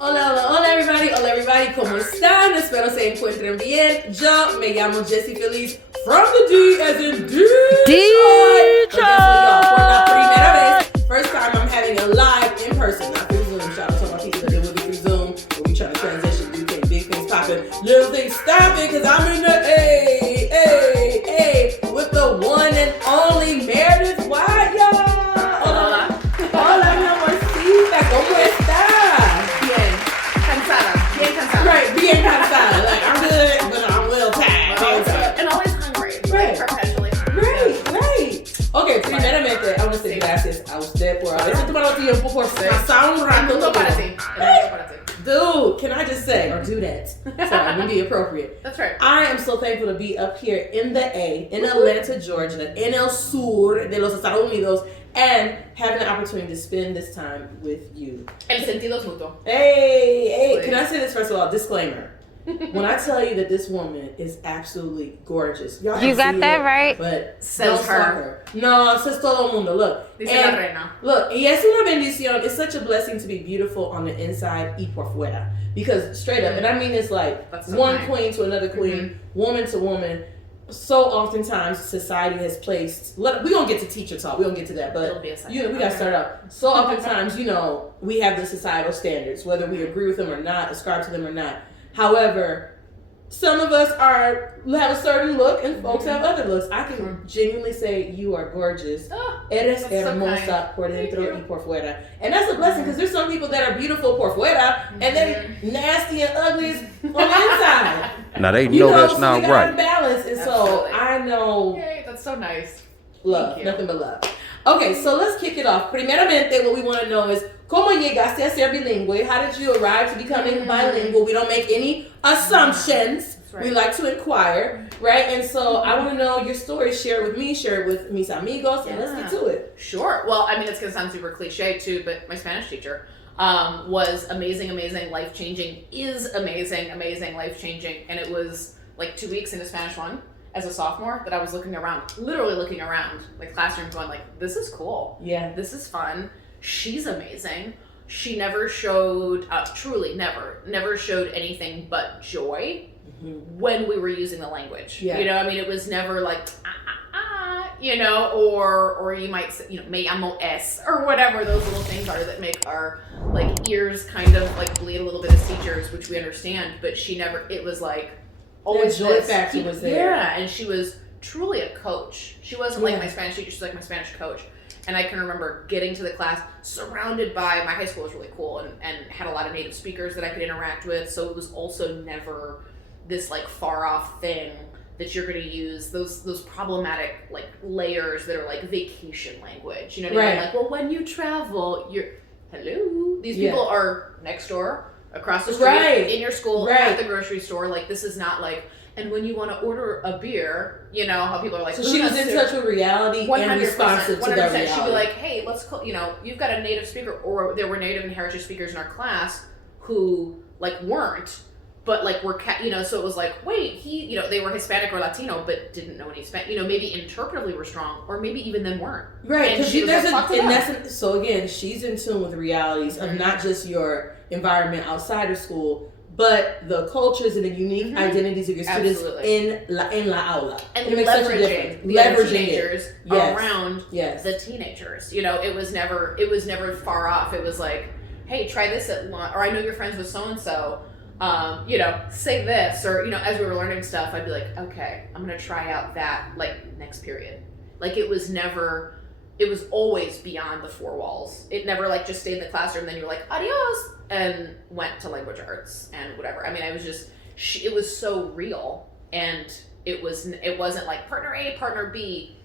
Hola, hola, hola everybody, ¿cómo están? Espero se encuentren bien. Yo me llamo Jessie Feliz from the D as in Detroit. But guess what, y'all? For la primera vez, first time I'm having a live in person, not through Zoom. Shout out to my people that did with me through Zoom. But we trying to transition, do things, big things popping, little things stopping, because I'm in the A, with the one and only Meredith. Why, y'all? Hola, hola, mi amorcita, ¿cómo estás? Bien cansada. Right, bien cansada. Like, I'm good, but I'm a little tired. And always hungry. Right. Like, perpetually hungry. Right. Ok, primeramente, I want to say gracias a usted por haberse tomado tiempo por pasar un rato. El mundo para ti. El mundo para ti. Dude, can I just say, or do that? Sorry, be appropriate. That's right. I am so thankful to be up here in the A, in Atlanta, Georgia, en el sur de los Estados Unidos, and having the opportunity to spend this time with you. El sentido es mutuo. Hey, can I say this first of all? Disclaimer. When I tell you that this woman is absolutely gorgeous, y'all you got that it, right. But Says don't stalk her. No, says todo el mundo. Look, Dice la reina. look, y es una bendición. It's such a blessing to be beautiful on the inside y por fuera. Because straight up, and I mean it's like so one nice. queen to another queen, woman to woman. So oftentimes society has placed. We're gonna get to teacher talk. We don't get to that, but It'll be a second. we gotta start out. So oftentimes, we have the societal standards, whether we agree with them or not, ascribe to them or not. However, some of us have a certain look, and folks have other looks. I can genuinely say you are gorgeous. Eres hermosa por dentro y por fuera, and that's a blessing because there's some people that are beautiful por fuera and they nasty and ugly on the inside. Now they know that's so not we gotta right. balance, and so Absolutely. I know. Yay, that's so nice. Love, Thank you. nothing but love. Okay, so let's kick it off. Primeramente, what we want to know is, ¿cómo llegaste a ser bilingüe? How did you arrive to becoming bilingual? We don't make any assumptions. Right. We like to inquire, right? And so I want to know your story. Share it with me, share it with mis amigos, and let's get to it. Sure. Well, I mean, it's going to sound super cliche too, but my Spanish teacher was amazing, life-changing, is amazing, life-changing. And it was like 2 weeks into Spanish 1 as a sophomore that I was literally looking around like classrooms going like, this is cool. Yeah. This is fun. She's amazing. She never showed, truly never showed anything but joy when we were using the language. Yeah. I mean, it was never like, or you might say, me llamo S, or whatever those little things are that make our like ears kind of like bleed a little bit as teachers, which we understand, but it was like, always joy factor was there. Yeah, and she was truly a coach. She wasn't like my Spanish teacher, she's like my Spanish coach. And I can remember getting to the class surrounded by, my high school was really cool and had a lot of native speakers that I could interact with, so it was also never this like far off thing that you're going to use, those problematic like layers that are like vacation language. You know what I mean? Like, well, when you travel, hello, these people are next door, across the street, in your school, at the grocery store. Like, this is not like, and when you want to order a beer, how people are like, so she was in touch with reality 100%, and responsive to that reality. She'd be like, hey, let's call, you've got a native speaker, or there were native and heritage speakers in our class who like weren't, but like were, so it was like, wait, they were Hispanic or Latino, but didn't know any Spanish, maybe interpretively were strong, or maybe even then weren't. Right, because so again, she's in tune with the realities of not just your environment outside of school, but the cultures and the unique identities of your students in la aula. And leveraging teenagers around the teenagers. It was never far off. It was like, hey, try this at lunch, or I know you're friends with so-and-so, say this, or, as we were learning stuff, I'd be like, okay, I'm going to try out that, like, next period. Like, it was always beyond the four walls. It never, like, just stayed in the classroom, then you were like, adios, and went to language arts and whatever. I mean, I was just, it was so real, and it wasn't like partner A, partner B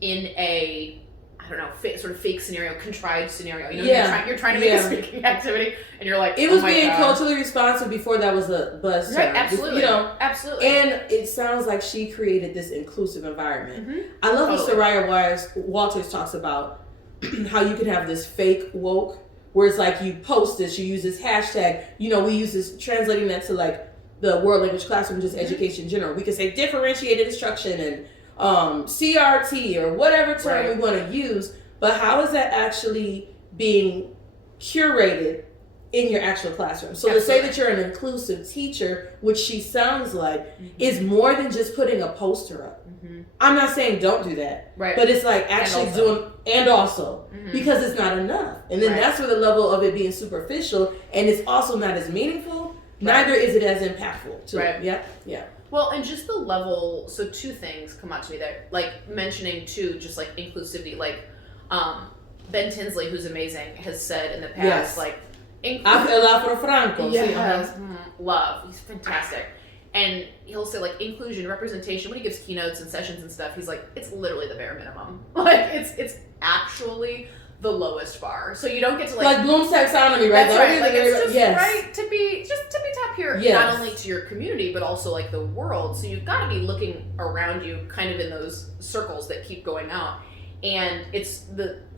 in a, I don't know, sort of fake scenario, contrived scenario. You're trying to make a speaking activity, and you're like, it was being culturally responsive before that was a buzz term. Right, absolutely. Absolutely. And it sounds like she created this inclusive environment. I love what Soraya Walters talks about, how you can have this fake woke, where it's like you post this, you use this hashtag, we use this, translating that to like the world language classroom, just education in general. We can say differentiated instruction and CRT or whatever term we want to use, but how is that actually being curated in your actual classroom. So Absolutely. to say that you're an inclusive teacher, which she sounds like, is more than just putting a poster up. I'm not saying don't do that, right? But it's like actually and also because it's not enough. And then that's where the level of it being superficial and it's also not as meaningful. Neither is it as impactful. Too. Right. Yeah. Well, and just the level. So two things come out to me there, like mentioning too, just like inclusivity. Like Ben Tinsley, who's amazing, has said in the past, like. Afro-Franco. Yes, love. He's fantastic. And he'll say, like, inclusion, representation. When he gives keynotes and sessions and stuff, he's like, it's literally the bare minimum. Like, it's actually the lowest bar. So you don't get to, like Bloom's taxonomy, right? That's right. Like, it's just right to be top here. Yes. Not only to your community, but also, like, the world. So you've got to be looking around you kind of in those circles that keep going out. And it's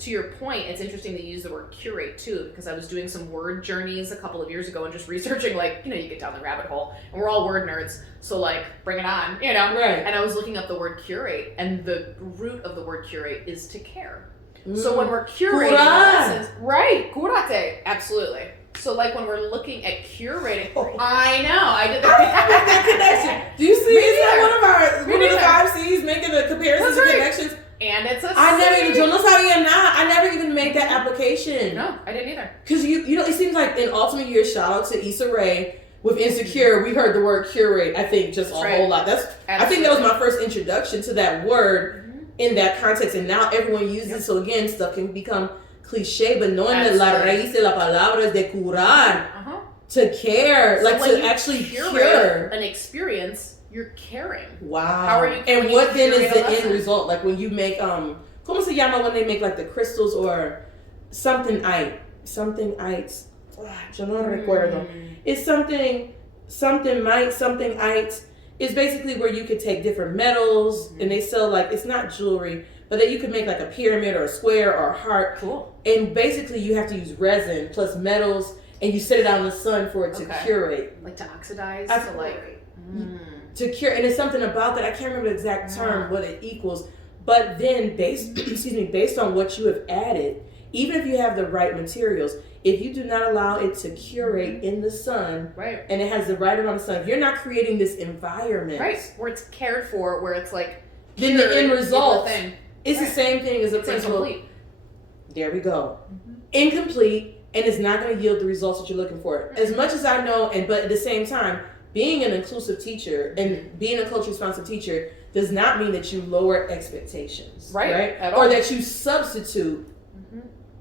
to your point, it's interesting that you use the word curate too, because I was doing some word journeys a couple of years ago and just researching, like, you get down the rabbit hole and we're all word nerds. So like, bring it on, Right. And I was looking up the word curate, and the root of the word curate is to care. So when we're curating lessons, right, curate, absolutely. So like when we're looking at curating, I know, I did that connection. Do you see? Is that one of the 5 C's making the comparisons and connections? And it's yo no sabía nada. I never even made that application. No, I didn't either. Because it seems like in Ultimate Year, shout out to Issa Rae with Insecure, we heard the word curate, I think, just a whole lot. I think that was my first introduction to that word in that context, and now everyone uses it, so again, stuff can become cliche, but knowing that la raíz de la palabra es de curar, to care, so like to actually cure an experience. You're caring. Wow. How are you? And what then is the end result? Like when you make ¿cómo se llama when they make like the crystals or something ites? Yo no recuerdo. It's something ites. It's basically where you could take different metals and they sell like, it's not jewelry, but that you could make like a pyramid or a square or a heart. Cool. And basically you have to use resin plus metals and you set it out in the sun for it to curate. Like to oxidize? To cure, and it's something about that, I can't remember the exact term, what it equals, but then based on what you have added, even if you have the right materials, if you do not allow it to curate in the sun, and it has the right amount of sun, if you're not creating this environment, where it's cared for, where it's like, then the end result is the same thing as a principle. Incomplete. There we go. Incomplete, and it's not going to yield the results that you're looking for. As much as I know, but at the same time, being an inclusive teacher and being a culturally responsive teacher does not mean that you lower expectations, right? Or that you substitute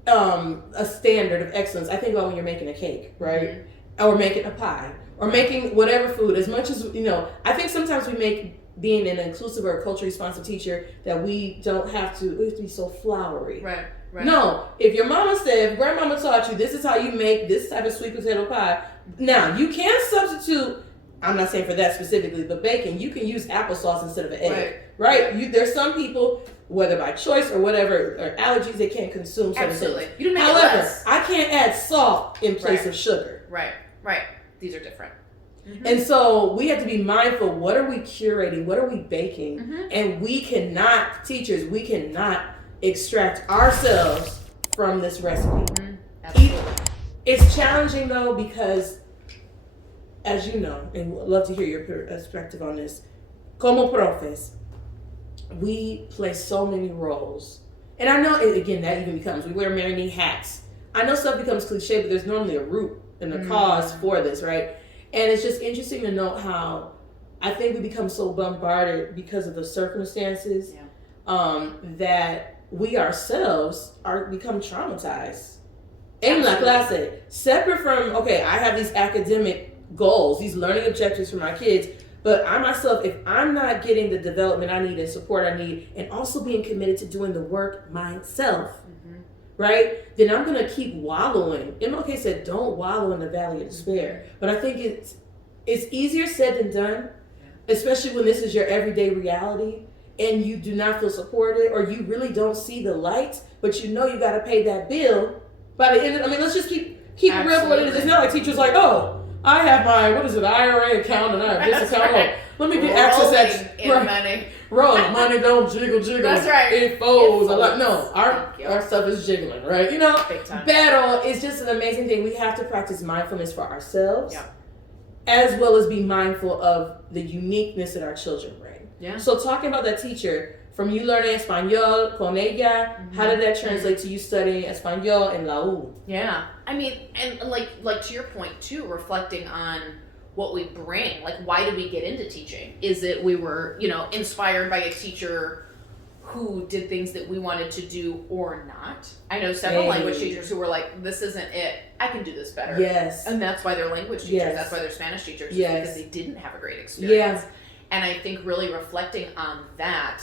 a standard of excellence. I think about when you're making a cake, right? Or making a pie, or making whatever food. As much as, I think sometimes we make being an inclusive or a culturally responsive teacher that we have to be so flowery. Right. No, if your mama said, if grandmama taught you this is how you make this type of sweet potato pie, now you can substitute, I'm not saying for that specifically, but bacon, you can use applesauce instead of an egg, right? There's some people, whether by choice or whatever, or allergies, they can't consume certain things. You don't make However, it less. I can't add salt in place of sugar. Right. These are different. And so we have to be mindful, what are we curating? What are we baking? And we cannot extract ourselves from this recipe. Absolutely. It's challenging though, because as you know, and I'd love to hear your perspective on this, como profes, we play so many roles. And I know, again, that even becomes, we wear many hats. I know stuff becomes cliche, but there's normally a root and a cause for this, right? And it's just interesting to note how I think we become so bombarded because of the circumstances that we ourselves become traumatized. En la clase, separate from, okay, I have these academic goals, these learning objectives for my kids, but I myself, if I'm not getting the development I need and support I need, and also being committed to doing the work myself, right, then I'm going to keep wallowing. MLK said, don't wallow in the valley of despair. But I think it's easier said than done, especially when this is your everyday reality and you do not feel supported, or you really don't see the light, but you know you got to pay that bill by the end of, let's just keep it real for what it is. It's not like teachers like, oh, I have my, IRA account and I have this account. Let me get access in money. Right. Money don't jiggle. That's right. It folds a lot. No, our stuff is jiggling, right? You know, big time. Battle is just an amazing thing. We have to practice mindfulness for ourselves, yeah, as well as be mindful of the uniqueness that our children bring. Yeah. So talking about that teacher, from you learning Español con ella, how did that translate to you studying Español in La U? Yeah. I mean, and like to your point too, reflecting on what we bring. Like, why did we get into teaching? Is it we were, inspired by a teacher who did things that we wanted to do or not? I know several language teachers who were like, this isn't it. I can do this better. Yes. And that's why they're language teachers. Yes. That's why they're Spanish teachers. Yes. Because they didn't have a great experience. Yeah. And I think really reflecting on that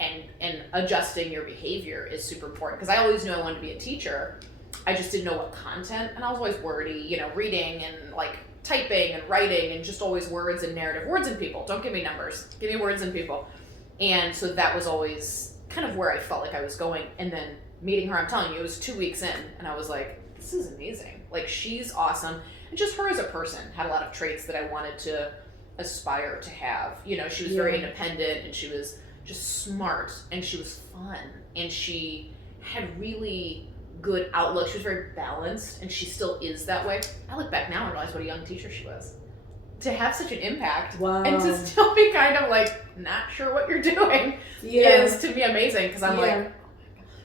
and adjusting your behavior is super important. Because I always knew I wanted to be a teacher. I just didn't know what content. And I was always wordy, reading and like typing and writing and just always words and narrative. Words and people. Don't give me numbers. Give me words and people. And so that was always kind of where I felt like I was going. And then meeting her, I'm telling you, it was 2 weeks in. And I was like, this is amazing. Like, she's awesome. And just her as a person had a lot of traits that I wanted to aspire to have. She was very independent, and she was just smart, and she was fun, and she had really good outlook. She was very balanced, and she still is that way. I look back now and realize what a young teacher she was. To have such an impact and to still be kind of like not sure what you're doing is to me amazing, because I'm like, oh my God.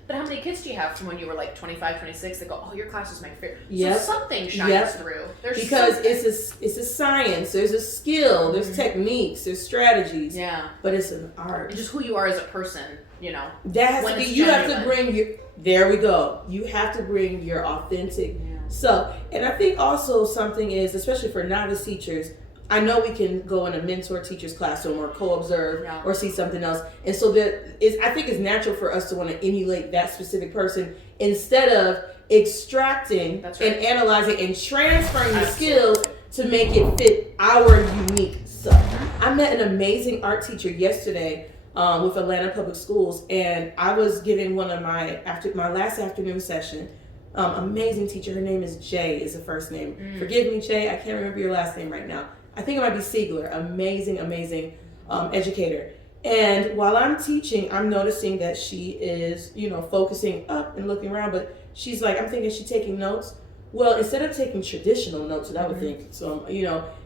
But how many kids do you have from when you were like 25, 26 that go, oh, your class was my favorite? So something shines through. Because it's a science, there's a skill, there's techniques, there's strategies. Yeah. But it's an art. And just who you are as a person, That has to be, you have to bring your, there we go. You have to bring your authentic self. And I think also something is, especially for novice teachers, I know we can go in a mentor teacher's classroom or co-observe or see something else. And so I think it's natural for us to want to emulate that specific person instead of extracting and analyzing and transferring the skills to make it fit our unique self. I met an amazing art teacher yesterday with Atlanta Public Schools, and I was giving one of my last afternoon session. Amazing teacher. Her name is Jay, is the first name. Forgive me, Jay. I can't remember your last name right now. I think it might be Siegler. Amazing educator. And while I'm teaching, I'm noticing that she is, focusing up and looking around, but she's like, I'm thinking she's taking notes. Well, instead of taking traditional notes that I would think,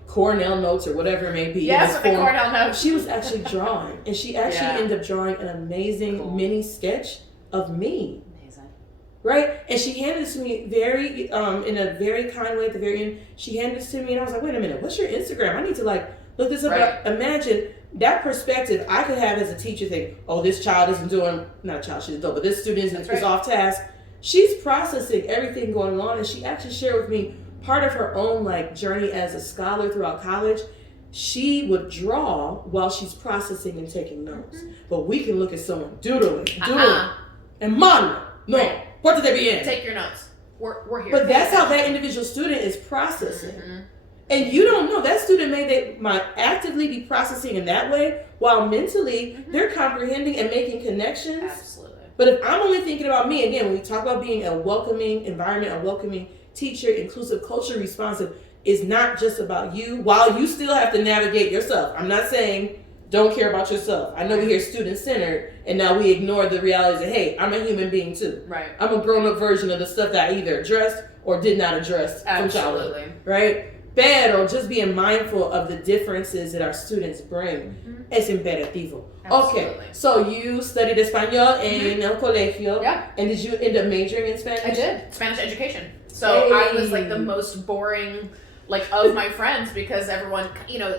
Cornell notes or whatever it may be. Yes, the Cornell notes. She was actually drawing, and she actually ended up drawing an amazing mini sketch of me. Right? And she handed it to me very, in a very kind way at the very end. She handed it to me, and I was like, wait a minute, what's your Instagram? I need to look this up. Right. Imagine that perspective I could have as a teacher think, oh, this child isn't doing, not a child, she's an adult, but this student is off task. She's processing everything going on, and she actually shared with me part of her own journey as a scholar throughout college. She would draw while she's processing and taking notes. But we can look at someone doodling, and modeling. No. Right. What did they be in? Take your notes. We're here. But that's how that individual student is processing. And you don't know. That student might actively be processing in that way, while mentally they're comprehending and making connections. Absolutely. But if I'm only thinking about me, again, when we talk about being a welcoming environment, a welcoming teacher, inclusive, culture responsive, is not just about you, while you still have to navigate yourself. I'm not saying don't care about yourself. I know we hear student-centered, and now we ignore the realities that, hey, I'm a human being too. Right. I'm a grown-up version of the stuff that I either addressed or did not address from childhood. Right? Bad, or just being mindful of the differences that our students bring. Es imperativo. Okay, so you studied Español en el colegio. Yeah. And did you end up majoring in Spanish? I did. Spanish education. So I was the most boring of my friends, because everyone,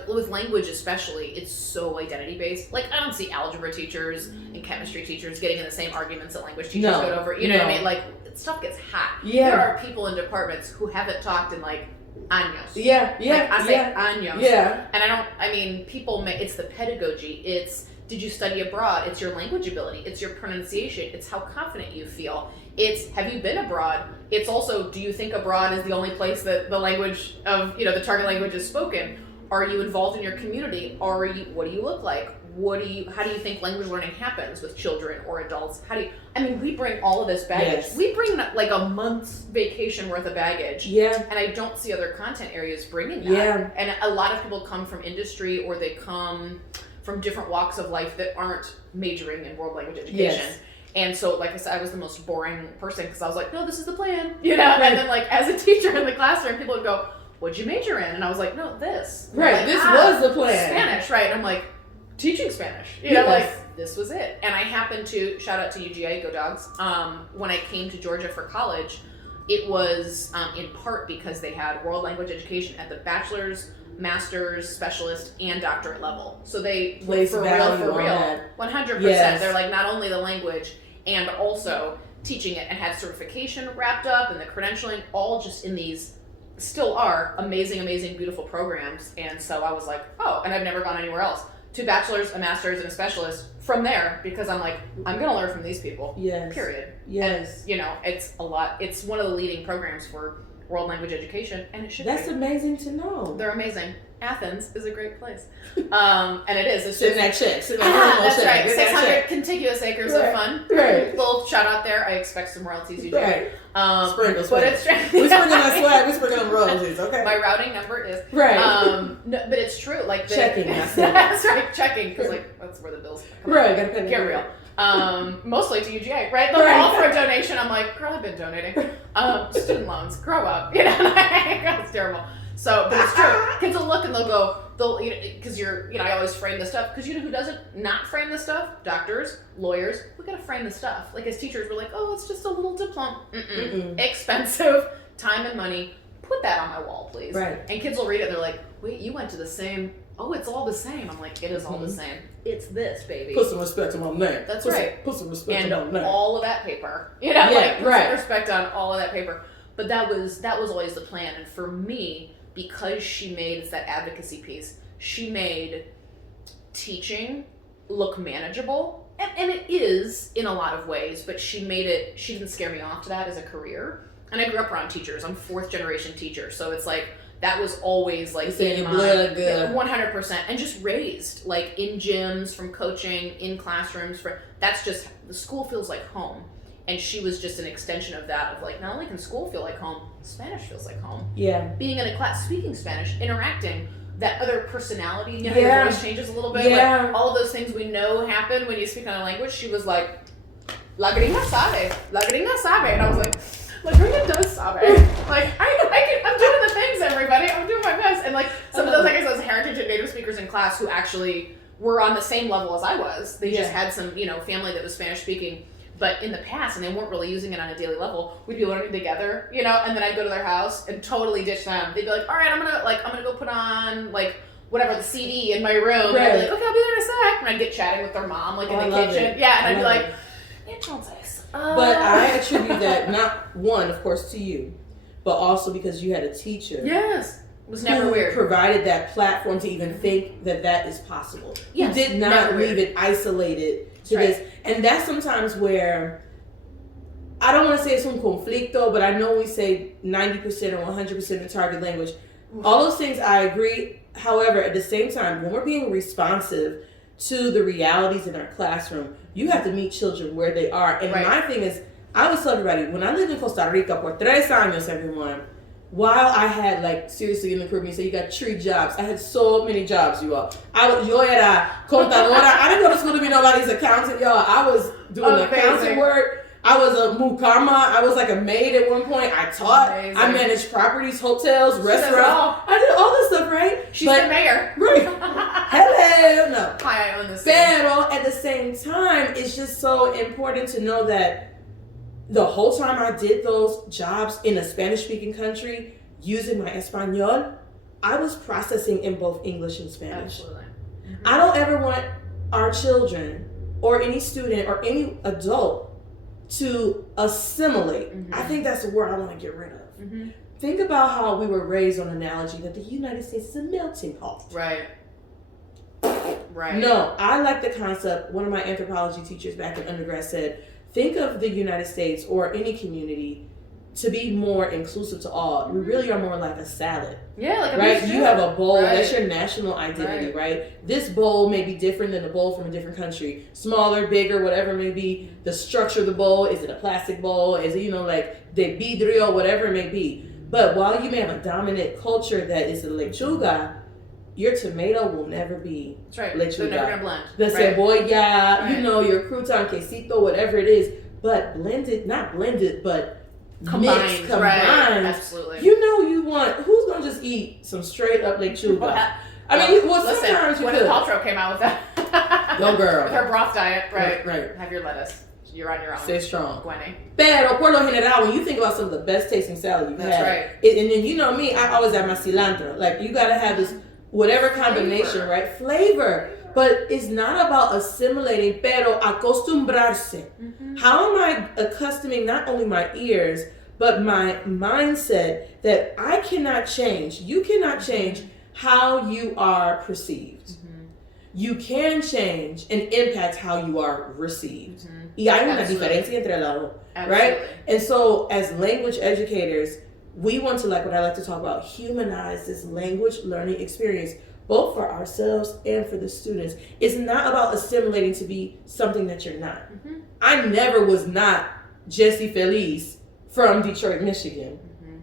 with language especially, it's so identity based. I don't see algebra teachers and chemistry teachers getting in the same arguments that language teachers go over. You know what I mean? Stuff gets hot. Yeah. There are people in departments who haven't talked in años. Yeah. I say años. Yeah. And people it's the pedagogy. It's, did you study abroad? It's your language ability. It's your pronunciation. It's how confident you feel. It's, have you been abroad? It's also, do you think abroad is the only place that the language of, the target language is spoken? Are you involved in your community? What do you look like? how do you think language learning happens with children or adults? We bring all of this baggage. Yes. We bring like a month's vacation worth of baggage. Yeah. And I don't see other content areas bringing that. Yeah. And a lot of people come from industry or they come from different walks of life that aren't majoring in world language education. Yes. And so, like I said, I was the most boring person because I was like, no, this is the plan, you know? And then, like, as a teacher in the classroom, people would go, what'd you major in? And I was like, no, this. Right, like, this was the plan. Spanish, right? I'm like, teaching Spanish. You know, like, this was it. And I happened to, shout out to UGA, go Dogs, when I came to Georgia for college, it was in part because they had world language education at the bachelor's, master's, specialist, and doctorate level. So they, for real, 100%. Yes. They're like, not only the language, and also teaching it, and had certification wrapped up and the credentialing, all just in these, still are amazing, beautiful programs. And so I was like, oh, and I've never gone anywhere else. 2 bachelors, a master's, and a specialist from there, because I'm like, I'm going to learn from these people. Yes. Period. Yes. And, you know, it's a lot. It's one of the leading programs for world language education, and it should That's be. amazing to know. They're amazing. Athens is a great place. And it is. It's Sitting just, that check. that's right. 600 contiguous acres of fun. Right. Little shout out there. I expect some royalties usually. Right. Sprinkle. But it's we sprinkle that swag. We sprinkle them royalties. Okay. My routing number is right. No, but it's true. Like checking. That's right. Checking, because like that's where the bills come. Right. Get real. Mostly to UGA, right? They'll call for a donation. I'm like, girl, I've been donating. Student loans, grow up. You know, it's terrible. So, but it's true. Kids will look and they'll, you know, because I always frame the stuff. Because you know who doesn't not frame the stuff? Doctors, lawyers. We gotta frame the stuff. Like as teachers, we're like, oh, it's just a little diploma. Expensive time and money. Put that on my wall, please. Right. And kids will read it. They're like, wait, you went to the same. Oh, it's all the same. I'm like, it is all the same. It's this, baby. Put some respect on my name. That's right. Put some respect and on my name. all of that paper. You know, like put some respect on all of that paper. But that was always the plan. And for me, because she made, it's that advocacy piece, she made teaching look manageable. And it is in a lot of ways, but she didn't scare me off to that as a career. And I grew up around teachers. I'm 4th generation teacher. So it's like, that was always like in my blood, 100%, and just raised like in gyms, from coaching, in classrooms. That's just, the school feels like home, and she was just an extension of that. Of like, not only can school feel like home, Spanish feels like home. Yeah, being in a class, speaking Spanish, interacting, that other personality, you know, your voice changes a little bit. Yeah, like, all of those things we know happen when you speak another language. She was like, "La gringa sabe, and I was like. La gringa does sabe. Like, I'm doing the things, everybody. I'm doing my best. And like, some of those, I guess, those heritage and native speakers in class who actually were on the same level as I was. They just had some, you know, family that was Spanish speaking. But in the past, and they weren't really using it on a daily level, we'd be learning together, you know, and then I'd go to their house and totally ditch them. They'd be like, all right, I'm gonna go put on, like, whatever, the CD in my room. Right. And I'd be like, okay, I'll be there in a sec. And I'd get chatting with their mom, like, in the kitchen. Yeah, and I'd be like, entonces. But I attribute that, not one, of course, to you, but also because you had a teacher. Yes. It was never weird. Provided that platform to even think that is possible. Yes. You did not leave it isolated to this. And that's sometimes where, I don't want to say it's un conflicto, but I know we say 90% or 100% of target language. All those things I agree. However, at the same time, when we're being responsive to the realities in our classroom, you have to meet children where they are. And my thing is, I always tell everybody, when I lived in Costa Rica por 3 años, everyone, while I had, like, seriously in the Caribbean, so you got 3 jobs. I had so many jobs, you all. Yo era contadora. I didn't go to school to be nobody's accountant, y'all. I was doing accounting work. I was a mukama. I was like a maid at one point. I taught. Amazing. I managed properties, hotels, restaurants. I did all this stuff, right? She's the mayor. Right. Hello. No. Hi, I own this. Pero at the same time, it's just so important to know that the whole time I did those jobs in a Spanish-speaking country, using my Espanol, I was processing in both English and Spanish. Absolutely. Mm-hmm. I don't ever want our children or any student or any adult to assimilate. Mm-hmm. I think that's the word I want to get rid of. Mm-hmm. Think about how we were raised on an analogy that the United States is a melting pot. Right. Right. No, I like the concept. One of my anthropology teachers back in undergrad said, think of the United States or any community to be more inclusive to all, we really are more like a salad. Yeah, like a right? You have a bowl, that's your national identity, right? This bowl may be different than a bowl from a different country. Smaller, bigger, whatever it may be. The structure of the bowl, is it a plastic bowl? Is it, like de vidrio, whatever it may be. But while you may have a dominant culture that is a lechuga, your tomato will never be lechuga. They're never gonna blend. The cebolla, your crouton, quesito, whatever it is. But not blended, but combined. Absolutely. You want, who's gonna just eat some straight up lechuga? Sometimes you could. Gwyneth Paltrow came out with that. Go girl. With her broth diet, right. Have your lettuce. You're on your own. Stay strong. Gwenny. Pero por lo general, when you think about some of the best tasting salad you've had. That's right. And then you know me, I always have my cilantro. Like, you gotta have this, whatever combination, right? Flavor. But it's not about assimilating, pero acostumbrarse. Mm-hmm. How am I accustoming not only my ears, but my mindset that I cannot change. You cannot change how you are perceived. Mm-hmm. You can change and impact how you are received. Mm-hmm. Y hay una diferencia entre las dos, right? And so as language educators, we want to, like what I like to talk about, humanize this language learning experience, both for ourselves and for the students. It's not about assimilating to be something that you're not. Mm-hmm. I never was not Jessie Feliz from Detroit, Michigan. Mm-hmm.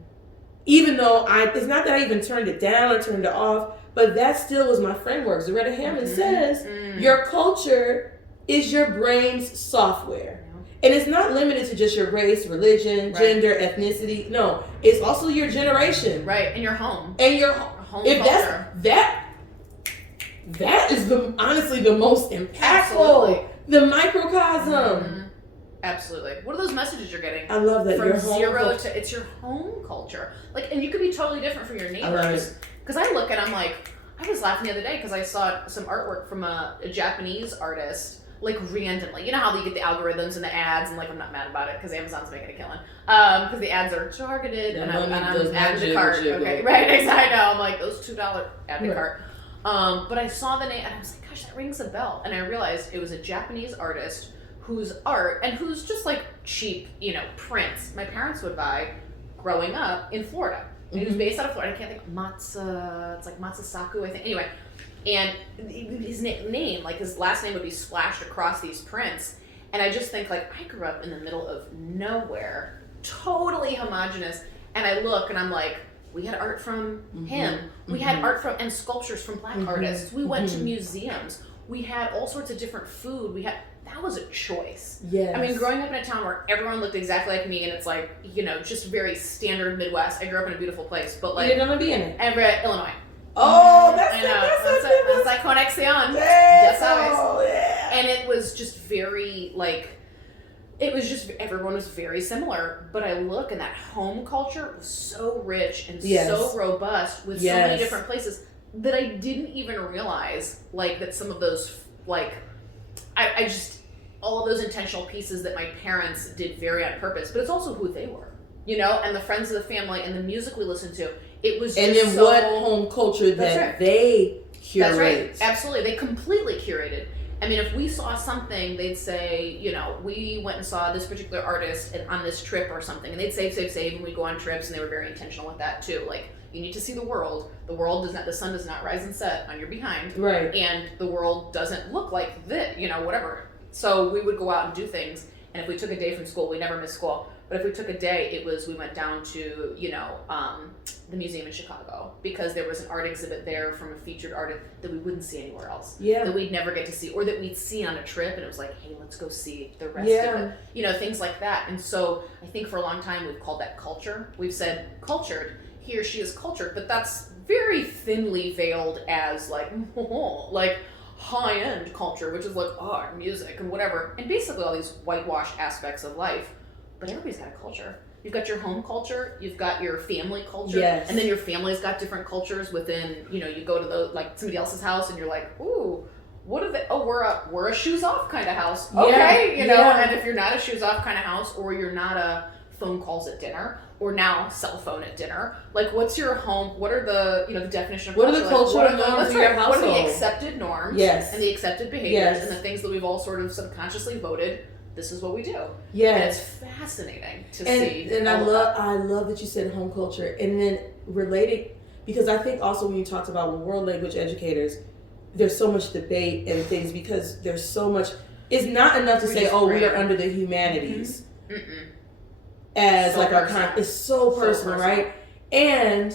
Even though it's not that I even turned it down or turned it off, but that still was my framework. Zaretta Hammond says, your culture is your brain's software. And it's not limited to just your race, religion, gender, ethnicity. No, it's also your generation. Right, and your home. And your home culture. That is honestly the most impactful. Absolutely. The microcosm. Mm-hmm. Absolutely. What are those messages you're getting? I love that. From zero to, it's your home culture. And you could be totally different from your neighbors. Because I look and I'm like, I was laughing the other day because I saw some artwork from a Japanese artist, randomly. You know how you get the algorithms and the ads, and I'm not mad about it because Amazon's making a killing. Because the ads are targeted, and I'm adding to cart. Okay, right? Exactly. I know. I'm like, those $2 add to cart. But I saw the name and I was like, gosh, that rings a bell. And I realized it was a Japanese artist whose art, and who's just cheap, prints my parents would buy growing up in Florida. Mm-hmm. He was based out of Florida. I can't think, it's Matsusaku, I think. Anyway, and his name, his last name would be splashed across these prints. And I just think, I grew up in the middle of nowhere, totally homogenous. And I look and I'm like, we had art from him. We had art from, and sculptures from Black artists. We went to museums. We had all sorts of different food. That was a choice. Yes. I mean, growing up in a town where everyone looked exactly like me, and it's just very standard Midwest. I grew up in a beautiful place, but you didn't want to be in it. Illinois. Oh, that's like conexión. Yes. Yeah. And it was just very everyone was very similar. But I look, and that home culture was so rich and so robust with so many different places that I didn't even realize that some of those I just all of those intentional pieces that my parents did very on purpose, but it's also who they were, and the friends of the family and the music we listened to. It was just, and then what home culture that they curate. That's right. Absolutely. They completely curated. I mean, if we saw something, they'd say, we went and saw this particular artist on this trip or something, and they'd save, and we'd go on trips, and they were very intentional with that too. You need to see the world. The sun does not rise and set on your behind. Right. And the world doesn't look like this, whatever. So we would go out and do things, and if we took a day from school, we never missed school. But if we took a day, we went down to, the museum in Chicago, because there was an art exhibit there from a featured artist that we wouldn't see anywhere else. Yeah. That we'd never get to see, or that we'd see on a trip, and it was like, hey, let's go see the rest of it. Things like that. And so I think for a long time we've called that culture. We've said cultured. He or she is cultured, but that's very thinly veiled as high-end culture, which is art, music, and whatever. And basically all these whitewashed aspects of life. But everybody's got a culture. You've got your home culture, you've got your family culture, and then your family's got different cultures within, you go to somebody else's house and you're like, ooh, what are they? Oh, we're a shoes off kind of house. Okay, and if you're not a shoes off kind of house, or you're not a phone calls at dinner, or now cell phone at dinner, what's your home? What are the, the definition of culture? What are the cultural norms of your household? What are the accepted norms? And the accepted behaviors and the things that we've all sort of subconsciously voted this is what we do. Yeah. And it's fascinating to see. And I love that you said home culture. And then relating, because I think also when you talked about world language educators, there's so much debate and things because there's so much. It's not enough to say, oh, we are under the humanities. As so like personal. It's so personal, right? And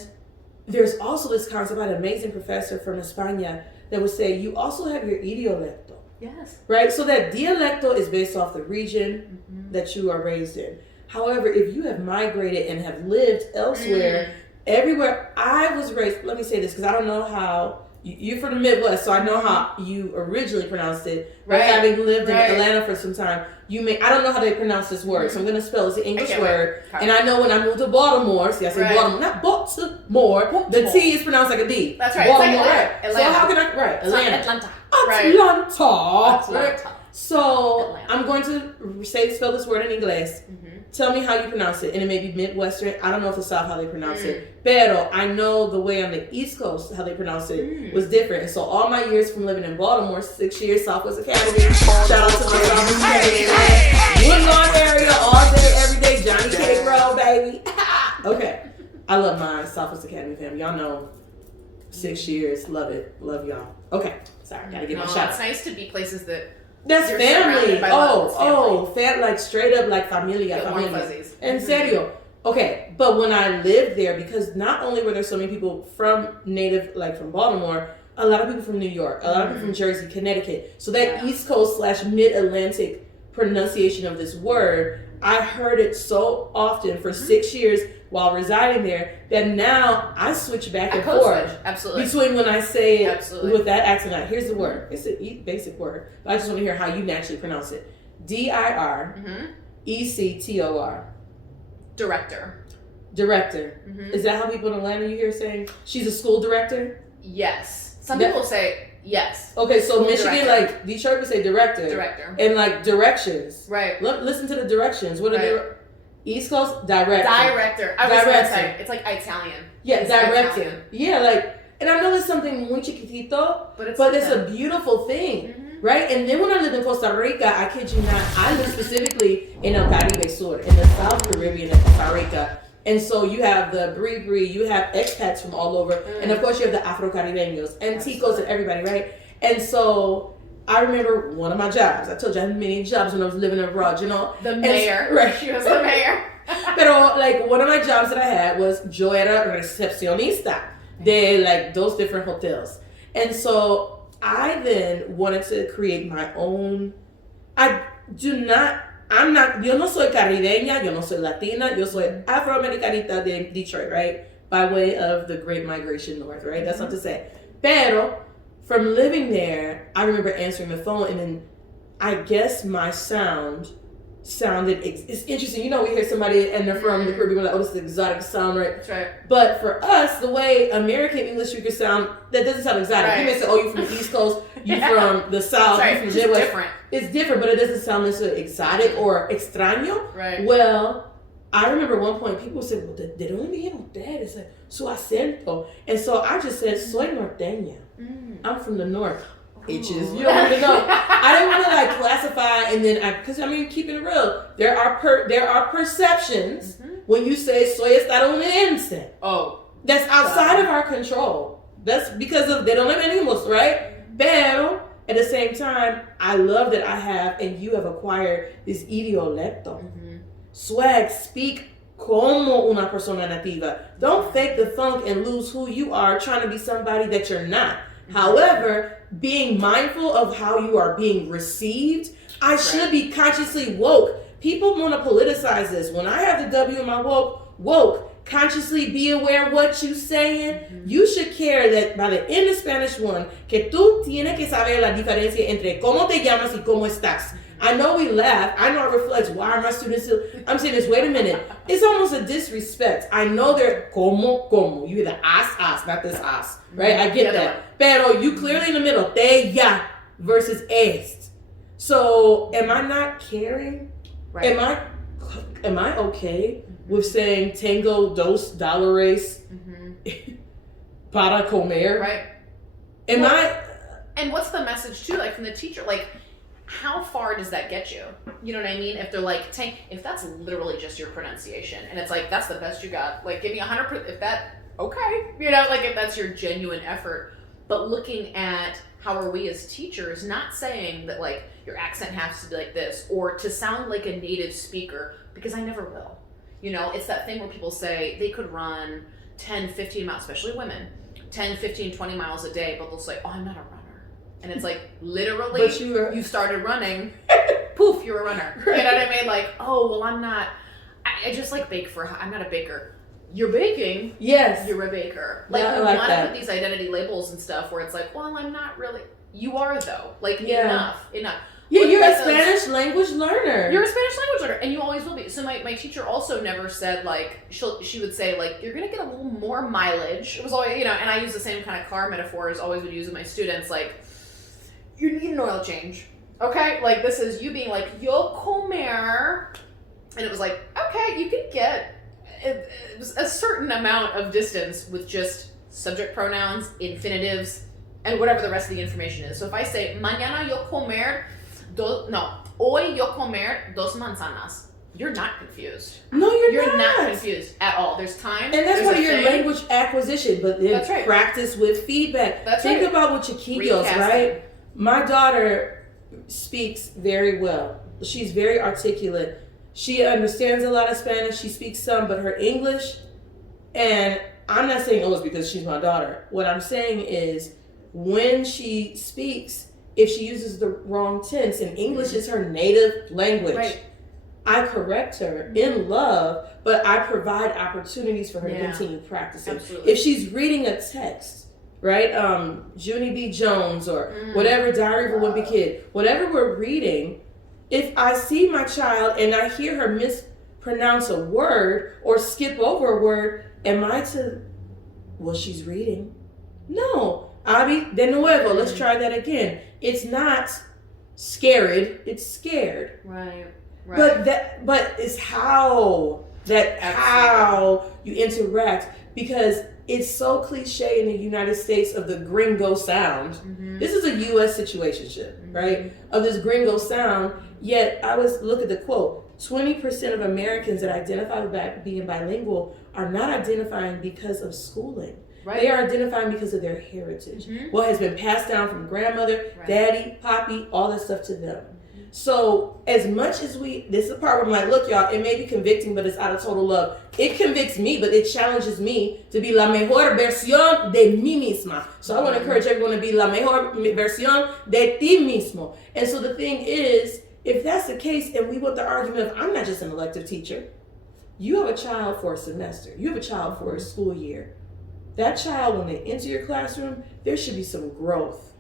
there's also this concept. I had an amazing professor from España that would say, you also have your idiolecto. Yes. Right? So that dialecto is based off the region that you are raised in. However, if you have migrated and have lived elsewhere, everywhere I was raised, let me say this, because I don't know how, you're from the Midwest, so I know how you originally pronounced it. But having lived in Atlanta for some time, I don't know how they pronounce this word, so I'm going to spell it. It's an English word. And I know when I moved to Baltimore, see I say Baltimore, not Baltimore, the T is pronounced like a D. That's right. Baltimore, it's like Atlanta. So how can I, Atlanta. Atlanta. So I'm going to spell this word in English. Tell me how you pronounce it. And it may be Midwestern. I don't know if the South how they pronounce it. Pero I know the way on the East Coast how they pronounce it was different. And so all my years from living in Baltimore, 6 years, Southwest Academy. Shout out to my Southwest Academy. Woodlawn area all day, every day. Johnny K. Roll, baby. Okay. I love my Southwest Academy family. Y'all know 6 years. Love it. Love y'all. Okay. Sorry. Gotta get my shot. It's nice to be places that's you're family. Like straight up like familia. Fuzzies. En serio. Okay, but when I lived there, because not only were there so many people from from Baltimore, a lot of people from New York, a lot of people from Jersey, Connecticut. So that East Coast / Mid-Atlantic pronunciation of this word, I heard it so often for 6 years while residing there that now I switch back and forth between when I say it with that accent. Here's the word. It's a basic word, but I just want to hear how you naturally pronounce it. DIRECTOR. Director. Is that how people in Atlanta you hear saying she's a school director? Yes. Some people say yes. Okay, so school Michigan, director. Like Detroit would say director. And like directions. Right. Listen to the directions. What are they? East Coast, director. I was going to say, it's like Italian. Yeah, director. Italian. Yeah, and I know it's something muy chiquitito, but it's a beautiful thing, right? And then when I lived in Costa Rica, I kid you not, I lived specifically in El Caribe Sur, in the South Caribbean of Costa Rica. And so you have the Bri, you have expats from all over, and of course you have the Afro-Caribeños, and Ticos and everybody, right? And so I remember one of my jobs. I told you I had many jobs when I was living abroad, you know. The mayor. Right. She was the mayor. Pero one of my jobs that I had was yo era recepcionista de those different hotels. And so I then wanted to create my own. Yo no soy caribeña, yo no soy latina, yo soy afroamericanita de Detroit, right? By way of the Great Migration North, right? That's not to say. Pero from living there, I remember answering the phone, and then I guess my sounded. It's interesting, you know. We hear somebody and they're from the Caribbean, we're like, "Oh, this is exotic sound, right?" That's right. But for us, the way American English speakers sound, that doesn't sound exotic. Right. You may say, "Oh, you're from the East Coast, you're from the South, you're from the Midwest." Different. It's different, but it doesn't sound necessarily exotic or extraño. Right. Well, I remember at one point people said, "Well, ¿de dónde viene usted?" It's like su acento, and so I just said, "Soy norteña." I'm from the north. Itches. You don't even know. I didn't want to classify, and then because keeping it real, there are perceptions when you say soy estadounidense. Oh, that's outside of our control. That's because of they don't live in English, right? Pero at the same time, I love that I have and you have acquired this idiolecto. Swag, speak como una persona nativa. Don't fake the funk and lose who you are trying to be somebody that you're not. However, being mindful of how you are being received, I should be consciously woke. People want to politicize this. When I have the W in my woke, consciously be aware of what you're saying. You should care that by the end of Spanish 1, que tú tienes que saber la diferencia entre cómo te llamas y cómo estás. I know we laugh. I know it reflects, why are my students still... I'm saying this, wait a minute. It's almost a disrespect. I know they're como. You hear the as, not this as. Right? I get that. Pero you clearly in the middle. Te, ya versus est. So am I not caring? Right. Am I okay with saying tengo $2 para comer? Right. And what's the message too? From the teacher, how far does that get you? You know what I mean? If they're like, if that's literally just your pronunciation, and it's like, that's the best you got, like, give me 100%, if that, okay, you know, like, if that's your genuine effort. But looking at how are we as teachers, not saying that, like, your accent has to be like this, or to sound like a native speaker, because I never will. You know, it's that thing where people say they could run 10, 15 miles, especially women, 10, 15, 20 miles a day, but they'll say, oh, I'm not a runner. And it's like, literally, you started running, poof, you're a runner. You know what I mean? Like, oh, well, I'm not, I just like bake I'm not a baker. You're baking. Yes. You're a baker. Like, yeah, we want to put these identity labels and stuff where it's like, well, I'm not really, you are though. Like, enough. Yeah, you're a Spanish language learner. You're a Spanish language learner, and you always will be. So my teacher also never said, like, she would say, like, you're going to get a little more mileage. It was always, you know, and I use the same kind of car metaphors always would use with my students, like, you need an oil change, okay? Like, this is you being like, yo comer, and it was like, okay, you can get a certain amount of distance with just subject pronouns, infinitives, and whatever the rest of the information is. So if I say, mañana yo comer, hoy yo comer 2 manzanas. You're not confused. No, you're not confused at all. There's time. And that's why your language acquisition, but then practice with feedback. Think about what chiquillos, right? My daughter speaks very well. She's very articulate. She understands a lot of Spanish. She speaks some, but her English, and I'm not saying, it's because she's my daughter. What I'm saying is when she speaks, if she uses the wrong tense, and English is her native language, I correct her in love, but I provide opportunities for her to continue practicing. Absolutely. If she's reading a text, right? Junie B. Jones or whatever, Diary of a Wimpy Kid, whatever we're reading, if I see my child and I hear her mispronounce a word or skip over a word, am I to, well, she's reading? No. Abi, de nuevo, let's try that again. It's not scared, it's scared. Right. But it's how you interact, because it's so cliche in the United States of the gringo sound. Mm-hmm. This is a U.S. situationship, right? Of this gringo sound. Yet look at the quote. 20% of Americans that identify with being bilingual are not identifying because of schooling. Right. They are identifying because of their heritage. What has been passed down from grandmother, daddy, poppy, all that stuff to them. So as much as this is the part where I'm like, look, y'all, it may be convicting, but it's out of total love. It convicts me, but it challenges me to be la mejor versión de mí misma. So I want to encourage everyone to be la mejor versión de ti mismo. And so the thing is, if that's the case, and we want the argument of, I'm not just an elective teacher. You have a child for a semester. You have a child for a school year. That child, when they enter your classroom, there should be some growth,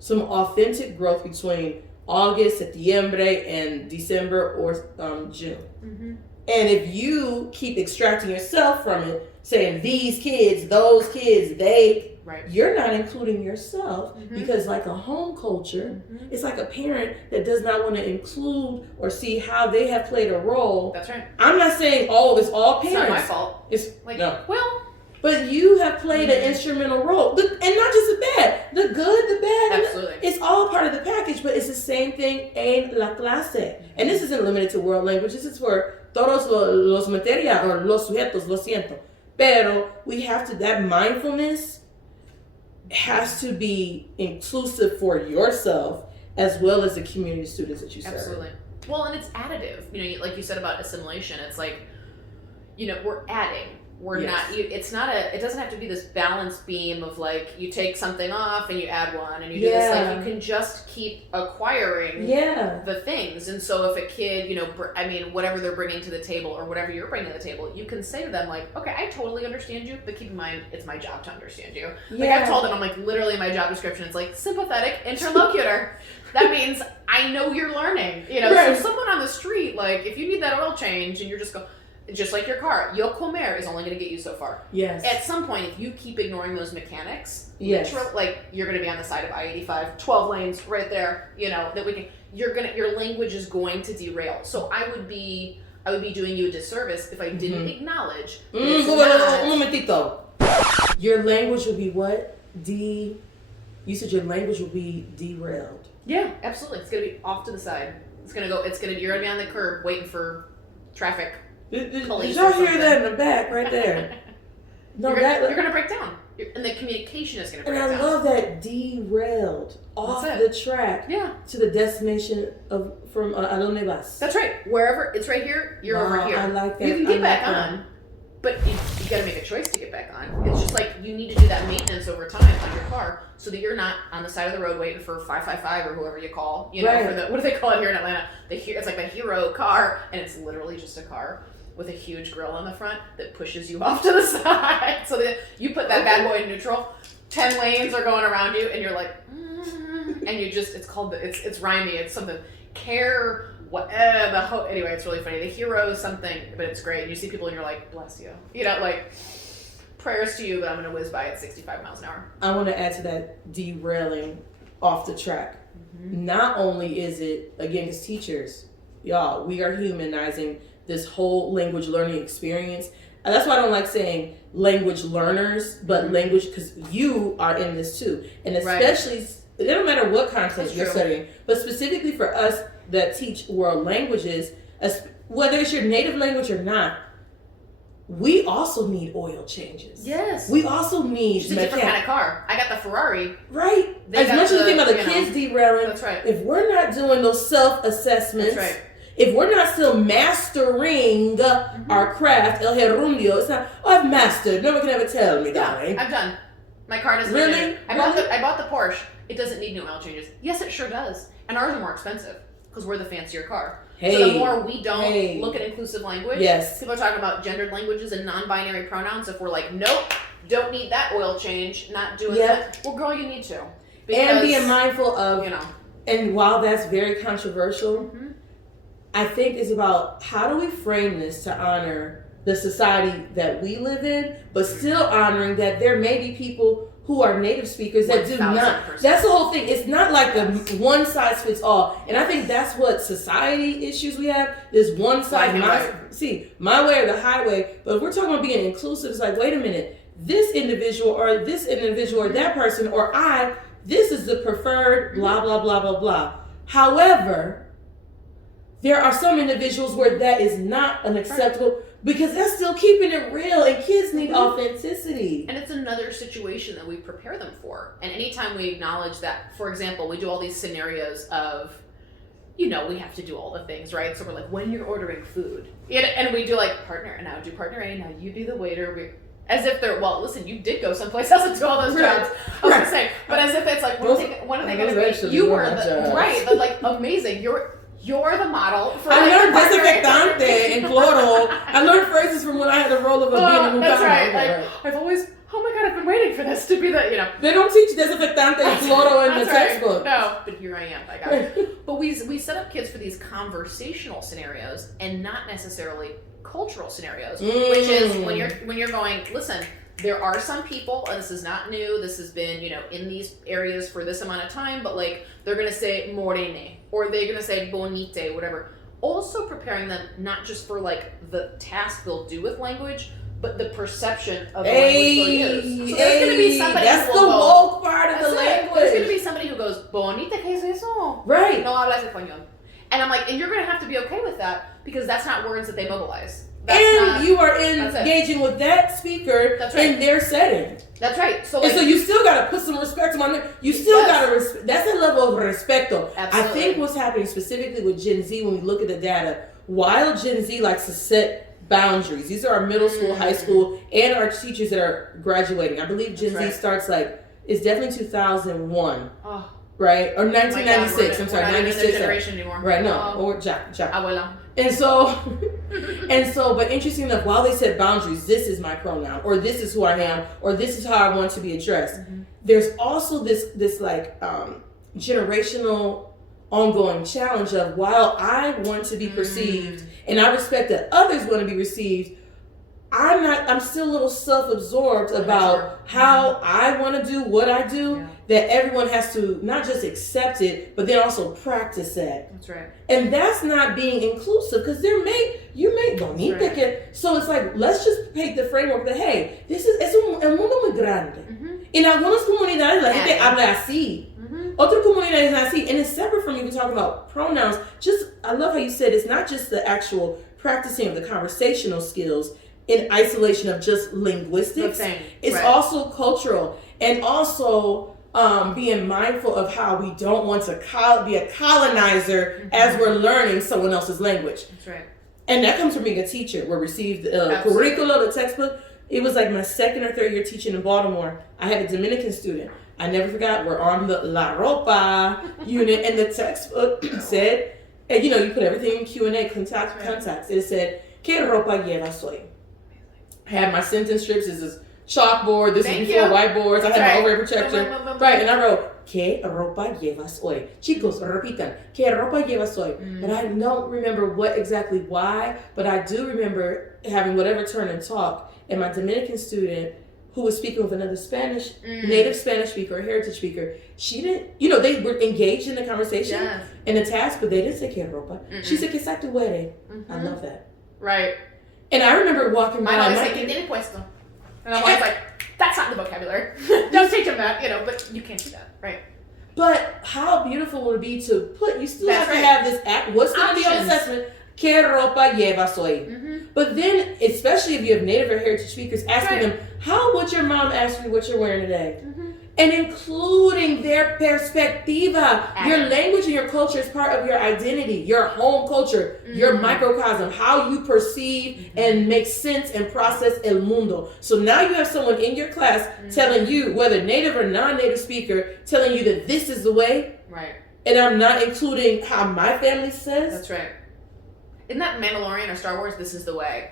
some authentic growth between August, Septiembre, and December or June. And if you keep extracting yourself from it, saying these kids, those kids, they, you're not including yourself, because like a home culture, it's like a parent that does not want to include or see how they have played a role. That's right. I'm not saying, it's all parents. It's not my fault. It's like, no. Well, but you have played an instrumental role. And not just the bad, the good, the bad. Absolutely. It's all part of the package, but it's the same thing en la clase. And this isn't limited to world language. This is for todos los materia, or los sujetos, lo siento. Pero we have to, that mindfulness has to be inclusive for yourself as well as the community students that you serve. Absolutely. Well, and it's additive. You know, like you said about assimilation, it's like, we're adding. We're not, it's not it doesn't have to be this balance beam of like, you take something off and you add one and you do this. Like, you can just keep acquiring the things. And so if a kid, whatever they're bringing to the table or whatever you're bringing to the table, you can say to them like, okay, I totally understand you, but keep in mind, it's my job to understand you. Like, I've told them, I'm like, literally my job description, it's like sympathetic interlocutor. That means I know you're learning, So someone on the street, like, if you need that oil change and you're just like your car, yo comer is only going to get you so far. Yes. At some point, if you keep ignoring those mechanics, like, you're going to be on the side of I-85, 12 lanes right there, that your language is going to derail. So I would be doing you a disservice if I didn't acknowledge. Un momentito. Your language would be what? you said your language will be derailed. Yeah, absolutely. It's gonna be off to the side. You're gonna be on the curb waiting for traffic. Did y'all hear that in the back right there? No, you're gonna break down. And the communication is going to break down. And I love that derailed off the track to the destination from ¿A dónde vas? That's right. Wherever, it's right here, you're over here. I like that. You can get back on, but you got to make a choice to get back on. It's just like you need to do that maintenance over time on your car so that you're not on the side of the road waiting for 555 or whoever you call, for the, what do they call it here in Atlanta? It's like the hero car, and it's literally just a car with a huge grill on the front that pushes you off to the side. So that you put that bad boy in neutral, 10 lanes are going around you, and you're like, and you just, it's rhymey, it's something, anyway, it's really funny. The hero is something, but it's great. And you see people and you're like, bless you. Prayers to you, but I'm going to whiz by at 65 miles an hour. I want to add to that derailing off the track. Mm-hmm. Not only is it, again, as teachers, y'all, we are humanizing this whole language learning experience. And that's why I don't like saying language learners, but language, because you are in this too. And especially, it doesn't matter what content you're studying, but specifically for us that teach world languages, whether it's your native language or not, we also need oil changes. Yes. We also need it's a different kind of car. I got the Ferrari. Right. As much as you think about the kids derailing, that's right. If we're not doing those self-assessments, that's right. If we're not still mastering our craft, el gerundio, it's not, I've mastered. No one can ever tell me, darling. I'm done. My car doesn't really? I bought the Porsche. It doesn't need new oil changes. Yes, it sure does. And ours are more expensive because we're the fancier car. So the more we don't look at inclusive language, people are talking about gendered languages and non-binary pronouns. If we're like, nope, don't need that oil change, not doing that. Well, girl, you need to. Because, and being mindful of, and while that's very controversial, I think it's about how do we frame this to honor the society that we live in, but still honoring that there may be people who are native speakers that do not. That's the whole thing. It's not like the one size fits all. And I think that's what society issues we have. There's one size, my way or the highway. But if we're talking about being inclusive, it's like, wait a minute, this individual or that person or this is the preferred blah, blah, blah, blah, blah. However, there are some individuals where that is not unacceptable because that's still keeping it real, and kids need authenticity. And it's another situation that we prepare them for. And anytime we acknowledge that, for example, we do all these scenarios of, we have to do all the things, right? So we're like, when you're ordering food, and we do like partner, and now do partner A, now you be the waiter. As if they're, well, listen, you did go someplace else and do all those jobs. I was going to say, but as if it's like, when are they going to be? You were but like, amazing. You're the model for I learned desinfectante and chloro. I learned phrases from when I had the role of a being a that's right. I've always, oh my God, I've been waiting for this to be the, They don't teach desinfectante and chloro in the textbook. No, but here I am. I got it. But we set up kids for these conversational scenarios and not necessarily cultural scenarios, which is when you're going, listen, there are some people, and this is not new, this has been, in these areas for this amount of time, but like, they're going to say morene, or they're going to say bonite, whatever. Also preparing them not just for like the task they'll do with language, but the perception of the language they'll use. So there's going to be somebody that's the woke part of the language. There's going to be somebody who goes, bonita, ¿qué es eso? Right. No hablas español. And I'm like, and you're going to have to be okay with that, because that's not words that they mobilize. You are engaging with that speaker in their setting. That's right. So you still got to put some respect on it. You still got to that's a level of respeto. Absolutely. I think what's happening specifically with Gen Z, when we look at the data, while Gen Z likes to set boundaries, these are our middle school, high school, and our teachers that are graduating. I believe Gen Z starts it's definitely 2001. Oh. Right? Or 1996. I'm sorry, 96. Generation anymore. Right, no. Or Jack. Abuela. And so, but interesting enough, while they set boundaries, this is my pronoun, or this is who I am, or this is how I want to be addressed. There's also this generational ongoing challenge of, while I want to be perceived and I respect that others want to be received, I'm still a little self-absorbed about how I want to do what I do, that everyone has to not just accept it, but then also practice that. That's right. And that's not being inclusive, because so it's like, let's just take the framework that, hey, es un mundo muy grande. En algunas comunidades la gente habla así. Otras comunidades así. And it's separate from you to talk about pronouns. I love how you said it's not just the actual practicing of the conversational skills in isolation of just linguistics. It's also cultural, and also being mindful of how we don't want to be a colonizer as we're learning someone else's language. That's right. And that comes from being a teacher. We received the curriculum, the textbook. It was like my second or third year teaching in Baltimore. I had a Dominican student. I never forgot, we're on the La Ropa unit, and the textbook said, and you put everything in Q&A, contacts. It said, ¿Qué ropa llevas hoy? I had my sentence strips. This is chalkboard. This is before whiteboards. I had my overhead projector. Right, and I wrote, ¿Qué ropa llevas hoy? Chicos, repitan, ¿Qué ropa llevas hoy? But I don't remember why, but I do remember having whatever turn and talk, and my Dominican student, who was speaking with another Spanish, native Spanish speaker, or heritage speaker, she didn't, they were engaged in the conversation and the task, but they didn't say ¿Qué ropa? She said, ¿Qué está tu huere? I love that. Right. And I remember walking by. I always say, ¿Qué tiene puesto? And I'm always like, that's not in the vocabulary. Don't teach them that, but you can't do that, right? But how beautiful would it be to put, you still have to have this app. What's going to be on assessment? ¿Qué ropa llevas hoy? But then, especially if you have native or heritage speakers, asking them, how would your mom ask you what you're wearing today? And including their perspectiva. Your language and your culture is part of your identity, your home culture, your microcosm, how you perceive and make sense and process el mundo. So now you have someone in your class telling you, whether native or non-native speaker, telling you that this is the way. Right. And I'm not including how my family says. That's right. Isn't that Mandalorian or Star Wars? This is the way.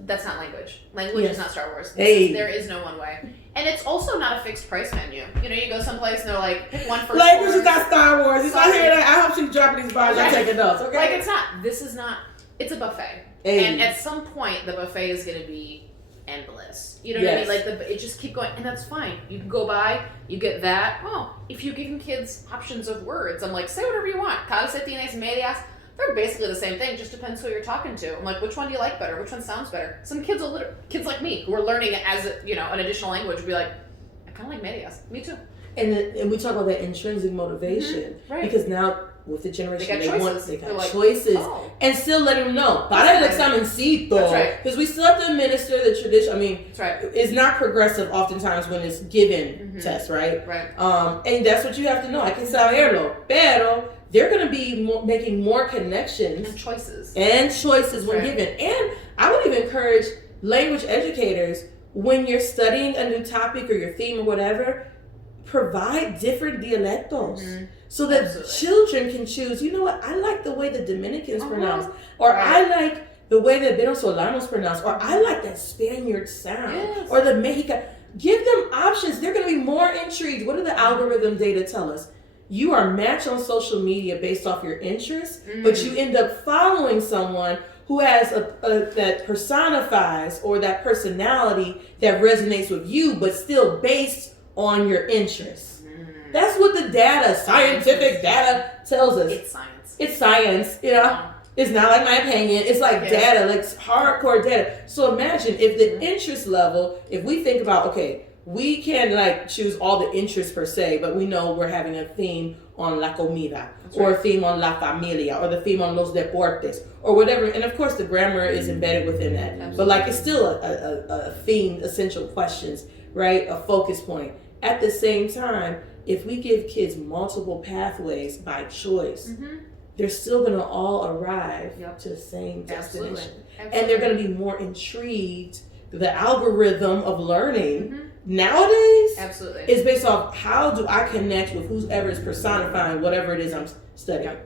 That's not language. Language is not Star Wars. There is no one way. And it's also not a fixed price menu. You go someplace and they're like, pick one for language is not Star Wars. It's not here. I hope she's dropping these bars. I'm taking notes. Okay. Like, it's not. This is not. It's a buffet. And at some point, the buffet is going to be endless. You know what I mean? Like, it just keep going. And that's fine. You can go by, you get that. Oh, if you're giving kids options of words, I'm like, say whatever you want. Calcetines, medias. They're basically the same thing. Just depends who you're talking to. I'm like, which one do you like better? Which one sounds better? Some kids like me who are learning it as an additional language will be like, I kind of like medias. Me too. And we talk about that intrinsic motivation because now with the generation they got like, choices and still let them know. Para el examencito. Because we still have to administer the tradition. I mean, it's not progressive oftentimes when it's given tests, right? Right. And that's what you have to know. I can saberlo, pero they're going to be making more connections and choices when given. And I would even encourage language educators, when you're studying a new topic or your theme or whatever, provide different dialectos so that children can choose, you know what, I like the way the Dominicans pronounce, or I like the way the Venezolanos pronounce, or I like that Spaniard sound, or the Mexican. Give them options. They're going to be more intrigued. What do the algorithm data tell us? You are matched on social media based off your interests, but you end up following someone who has that personifies or that personality that resonates with you, but still based on your interests. That's what the data, scientific data, tells us. It's science. It's science, It's not like my opinion. It's like data, like hardcore data. So imagine if the interest level, if we think about, okay, we can choose all the interests per se, but we know we're having a theme on la comida, or a theme on la familia, or the theme on los deportes, or whatever. And of course the grammar is embedded within that. Absolutely. But it's still a theme, essential questions, right? A focus point. At the same time, if we give kids multiple pathways by choice, they're still going to all arrive to the same destination. Absolutely. And they're going to be more intrigued. The algorithm of learning nowadays is based off how do I connect with whoever is personifying whatever it is I'm studying.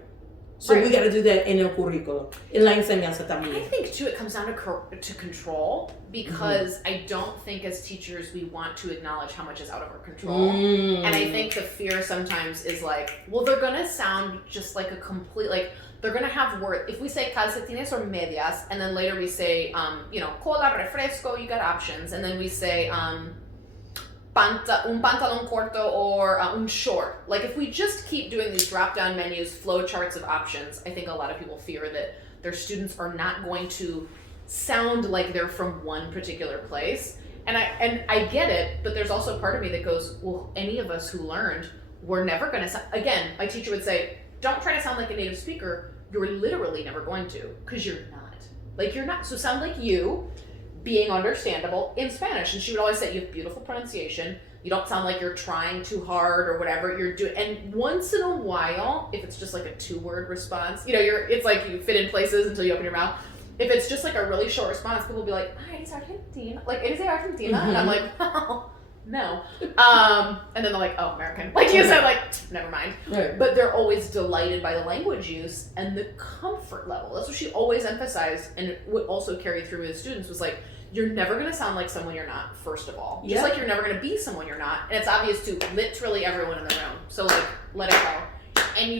So we got to do that in el currículo, en la enseñanza también. I think too it comes down to control, because I don't think as teachers we want to acknowledge how much is out of our control. And I think the fear sometimes is like, well, they're gonna sound just like a complete, like they're gonna have words. If we say calcetines or medias, and then later we say cola, refresco, you got options, and then we say un pantalón corto or un short. Like if we just keep doing these drop-down menus, flow charts of options, I think a lot of people fear that their students are not going to sound like they're from one particular place. And I get it, but there's also part of me that goes, well, any of us who learned, we're never going to sound, again, my teacher would say, don't try to sound like a native speaker. You're literally never going to, because you're not. Like you're not. So sound like you, being understandable in Spanish. And she would always say, you have beautiful pronunciation. You don't sound like you're trying too hard or whatever you're doing. And once in a while, if it's just like a 2-word response, it's like you fit in places until you open your mouth. If it's just like a really short response, people will be like, it's Argentina. Like, it is Argentina. And I'm like, well, no. And then they're like, oh, American. Like you said, like, never mind. Right. But they're always delighted by the language use and the comfort level. That's what she always emphasized, and would also carry through with students, was like, you're never going to sound like someone you're not, first of all. Just like you're never going to be someone you're not. And it's obvious to literally everyone in the room. So, like, let it go. And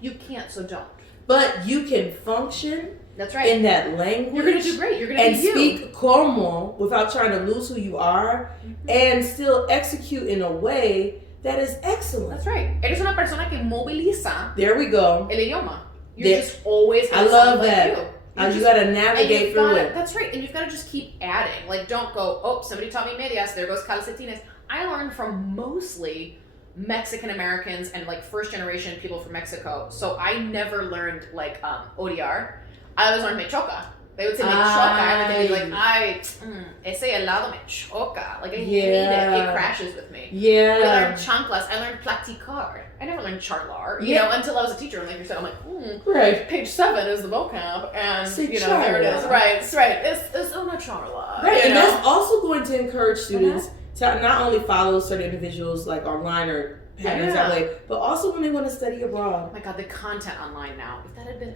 you can't, so don't. But you can function. That's right. In that language. You're going to do great. You're going to be you. And speak como without trying to lose who you are, and still execute in a way that is excellent. That's right. Eres una persona que moviliza. There we go. El idioma. You're just always I love that. Like you gotta navigate through it. That's right. And you've got to just keep adding. Like, don't go, oh, somebody taught me medias, there goes calcetines. I learned from mostly Mexican Americans and like first generation people from Mexico. So I never learned like ODR. I always learned me choca. They would say me choca, and they'd be like, ese helado me choca. Like, I hate it. It crashes with me. Yeah. I learned chanclas. I learned platicar. I never learned charlar, until I was a teacher. And like you said, I'm like, right. Page 7 is the vocab, and there it is. Right, it's right. It's una charla. Right, and that's also going to encourage students to not only follow certain individuals like online or patterns that way, but also when they want to study abroad. Oh my God, the content online now.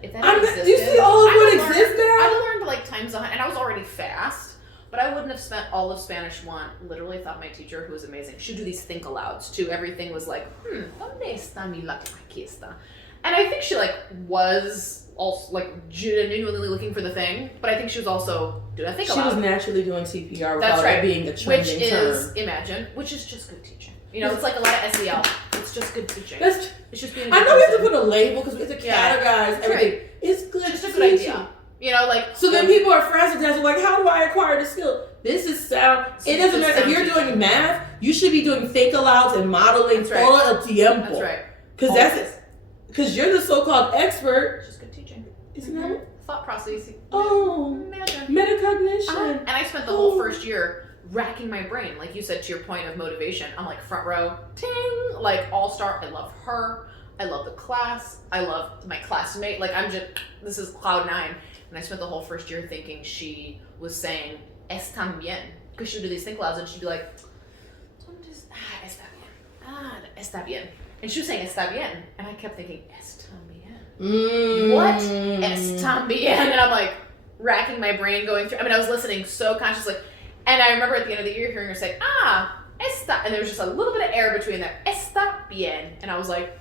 If that existed, do you see all of what exists now? I learned like times 100, and I was already fast, but I wouldn't have spent all of Spanish 1. Literally thought my teacher, who was amazing, she'd do these think alouds too. Everything was like, ¿dónde está mi lápiz? Aquí está. And I think she was also like genuinely looking for the thing, but I think she was also doing a think aloud. She was naturally doing CPR without it being a trending term. Which is just good teaching. It's like a lot of SEL. It's just good teaching. It's just being. I know we have to put a label because we have to categorize everything. Right. It's good. Just a good idea. So then people are frustrated. Like, how do I acquire the skill? This is sound. It doesn't matter if you're doing math. You should be doing think alouds and modeling todo el tiempo. That's right. Because you're the so-called expert. It's just good teaching. Isn't that it? Thought process. Metacognition. And I spent the whole first year racking my brain, like you said, to your point of motivation. I'm like front row, ting, like all-star. I love her. I love the class. I love my classmate. Like this is cloud 9. And I spent the whole first year thinking she was saying "están bien," because she would do these think alouds and she'd be like, "está bien, está bien," and she was saying "está bien," and I kept thinking "están bien." What "están bien"? And I'm like racking my brain, going through. I was listening so consciously. And I remember at the end of the year hearing her say, está, and there was just a little bit of air between there, está bien. And I was like,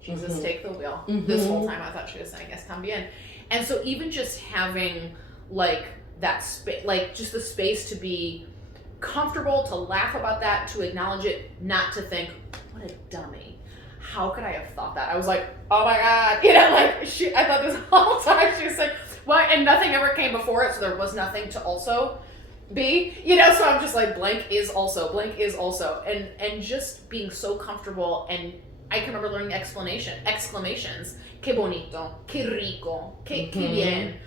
Jesus, take the wheel. This whole time I thought she was saying, está bien. And so even just having like that space, like just the space to be comfortable, to laugh about that, to acknowledge it, not to think, what a dummy. How could I have thought that? I was like, oh my God. I thought this whole time she was like, what? And nothing ever came before it, so there was nothing to also be, so I'm just like, blank is also, and just being so comfortable. And I can remember learning exclamations, que bonito, que rico, que bien,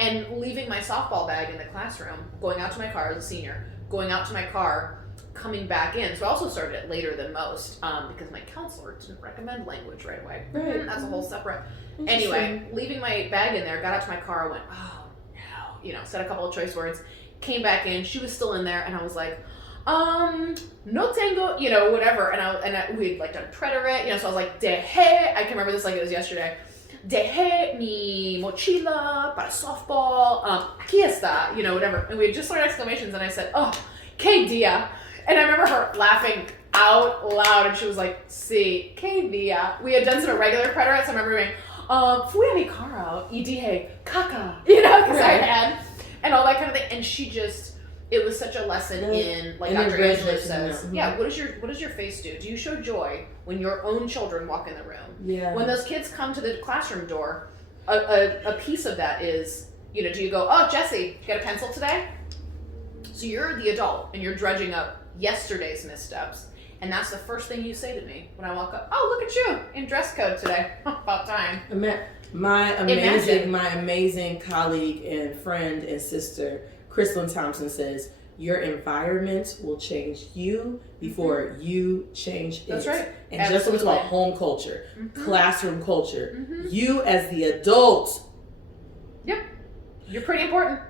and leaving my softball bag in the classroom, going out to my car as a senior, going out to my car, coming back in. So I also started it later than most, because my counselor didn't recommend language right away. Right. That's a whole separate. Anyway, leaving my bag in there, got out to my car, went, oh no, said a couple of choice words. Came back in, she was still in there, and I was like, no tengo, whatever, and we had like done preterite, so I was like, deje, I can remember this like it was yesterday, dejé mi mochila para softball, aquí está, whatever. And we had just learned exclamations, and I said, oh, que dia. And I remember her laughing out loud, and she was like, sí, que dia. We had done some regular preterites, so I remember going, fui a mi carro y dije, caca, because I had, and all that kind of thing. And she just, it was such a lesson in, like Dr. Angela says, what does your face do? Do you show joy when your own children walk in the room? Yeah. When those kids come to the classroom door, a piece of that is, do you go, oh, Jessie, you got a pencil today? So you're the adult, and you're dredging up yesterday's missteps, and that's the first thing you say to me when I walk up. Oh, look at you in dress code today. About time. My amazing colleague and friend and sister, Chrislyn Thompson, says, your environment will change you before you change it. That's right. And absolutely. Just about home culture, classroom culture, you as the adult. Yep. You're pretty important.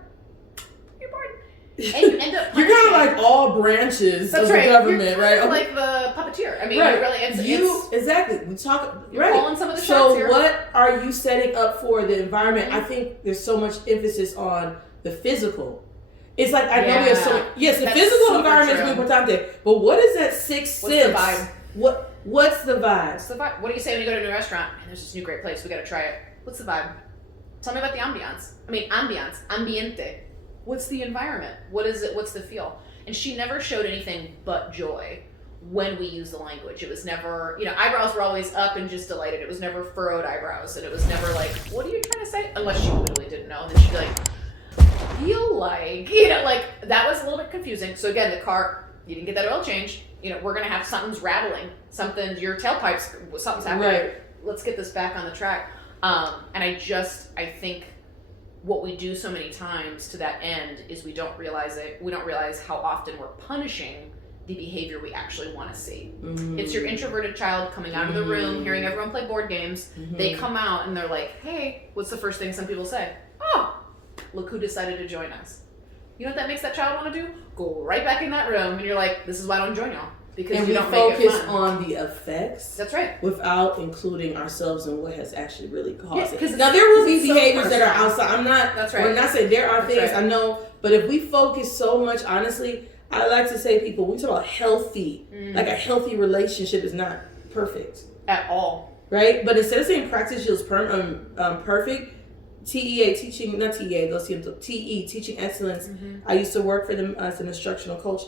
And you end up you're kind of like all branches of the government, right? You're like the puppeteer. I mean, right. Exactly. We talk. You're calling some of the shots here. So, what are you setting up for the environment? I think there's so much emphasis on the physical. It's like I know we have so the physical environment is muy importante, but what is that sixth sense? What's the vibe? What's the vibe? What's the vibe? What do you say when you go to a new restaurant? Man, there's this new great place. We got to try it. What's the vibe? Tell me about the ambiance. Ambiente. What's the environment? What is it? What's the feel? And she never showed anything but joy when we used the language. It was never, eyebrows were always up and just delighted. It was never furrowed eyebrows. And it was never like, what are you trying to say? Unless she literally didn't know. And then she'd be like, feel like, that was a little bit confusing. So again, the car, you didn't get that oil change. We're going to have something's rattling. Your tailpipes, something's happening. Right. Let's get this back on the track. And I think, what we do so many times to that end is we don't realize it. We don't realize how often we're punishing the behavior we actually want to see. It's your introverted child coming out of the room, hearing everyone play board games. They come out and they're like, hey, what's the first thing some people say? Oh, look who decided to join us. You know what that makes that child want to do? Go right back in that room, and you're like, this is why I don't join y'all. Because you don't focus on the effects. That's right. Without including ourselves in what has actually really caused it. Now there will be behaviors that are outside. That's right. We're not saying there are things I know, but if we focus so much, honestly, I like to say people, when we talk about healthy, like a healthy relationship is not perfect at all, right? But instead of saying practice yields perfect, TEA, teaching excellence. I used to work for them as an instructional coach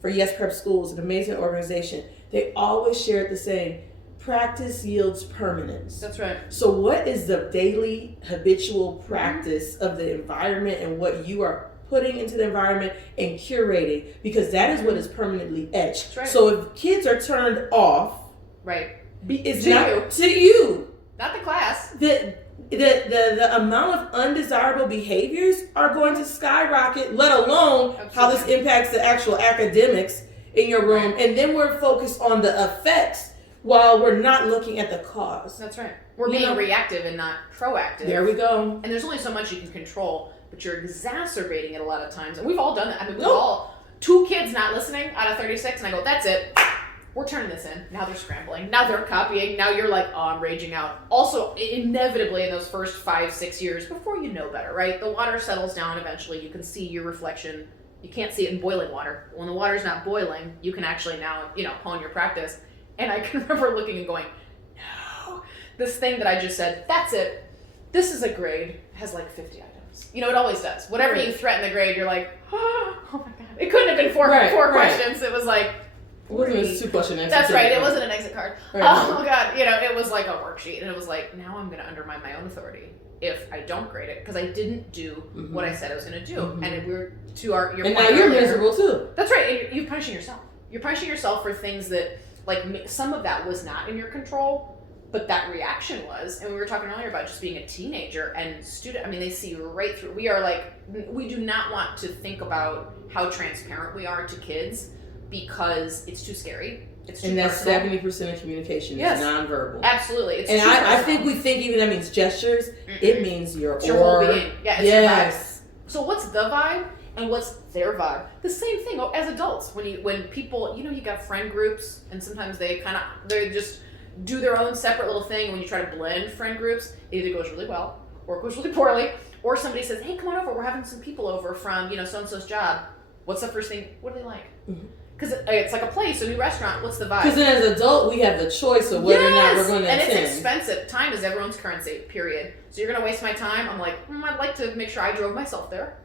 for Yes Prep Schools, an amazing organization. They always shared the saying, practice yields permanence. That's right. So what is the daily habitual practice of the environment and what you are putting into the environment and curating? Because that is what is permanently etched. That's right. So if kids are turned off, right, it's to you, not the class. The amount of undesirable behaviors are going to skyrocket, let alone how this impacts the actual academics in your room. Right. And then we're focused on the effects while we're not looking at the cause. That's right. We're being reactive and not proactive. There we go. And there's only so much you can control, but you're exacerbating it a lot of times. And we've all done that. I mean, we've all, 2 kids not listening out of 36, and I go, that's it. We're turning this in. Now they're scrambling. Now they're copying. Now you're like, oh, I'm raging out. Also, inevitably in those first 5-6 years, before you know better, right? The water settles down eventually. You can see your reflection. You can't see it in boiling water. When the water's not boiling, you can actually now, hone your practice. And I can remember looking and going, no, this thing that I just said, that's it. This is a grade. It has like 50 items. It always does. Whatever you threaten the grade, you're like, oh my God. It couldn't have been four questions. It was like, it wasn't a 2-question answer. That's right. It wasn't an exit card. Right. Oh God. It was like a worksheet, and it was like, now I'm going to undermine my own authority if I don't grade it because I didn't do what I said I was going to do. And we're to your and now you're miserable too. That's right. And you're punishing yourself. You're punishing yourself for things that, like, some of that was not in your control, but that reaction was. And we were talking earlier about just being a teenager and student. I mean, they see right through. We do not want to think about how transparent we are to kids. Because it's too scary. It's too personal. 70% of communication is nonverbal. Absolutely. It's and I think we think even that means gestures. It means it's your whole being. Yeah, it's your vibe. So what's the vibe and what's their vibe? The same thing as adults. When people, you got friend groups, and sometimes they're just do their own separate little thing. When you try to blend friend groups, it either goes really well or it goes really poorly. Or somebody says, hey, come on over. We're having some people over from, so-and-so's job. What's the first thing? What do they like? Because it's like a place, a new restaurant. What's the vibe? Because then as an adult, we have the choice of whether or not we're going to attend. And it's expensive. Time is everyone's currency, period. So you're going to waste my time? I'm like, I'd like to make sure I drove myself there.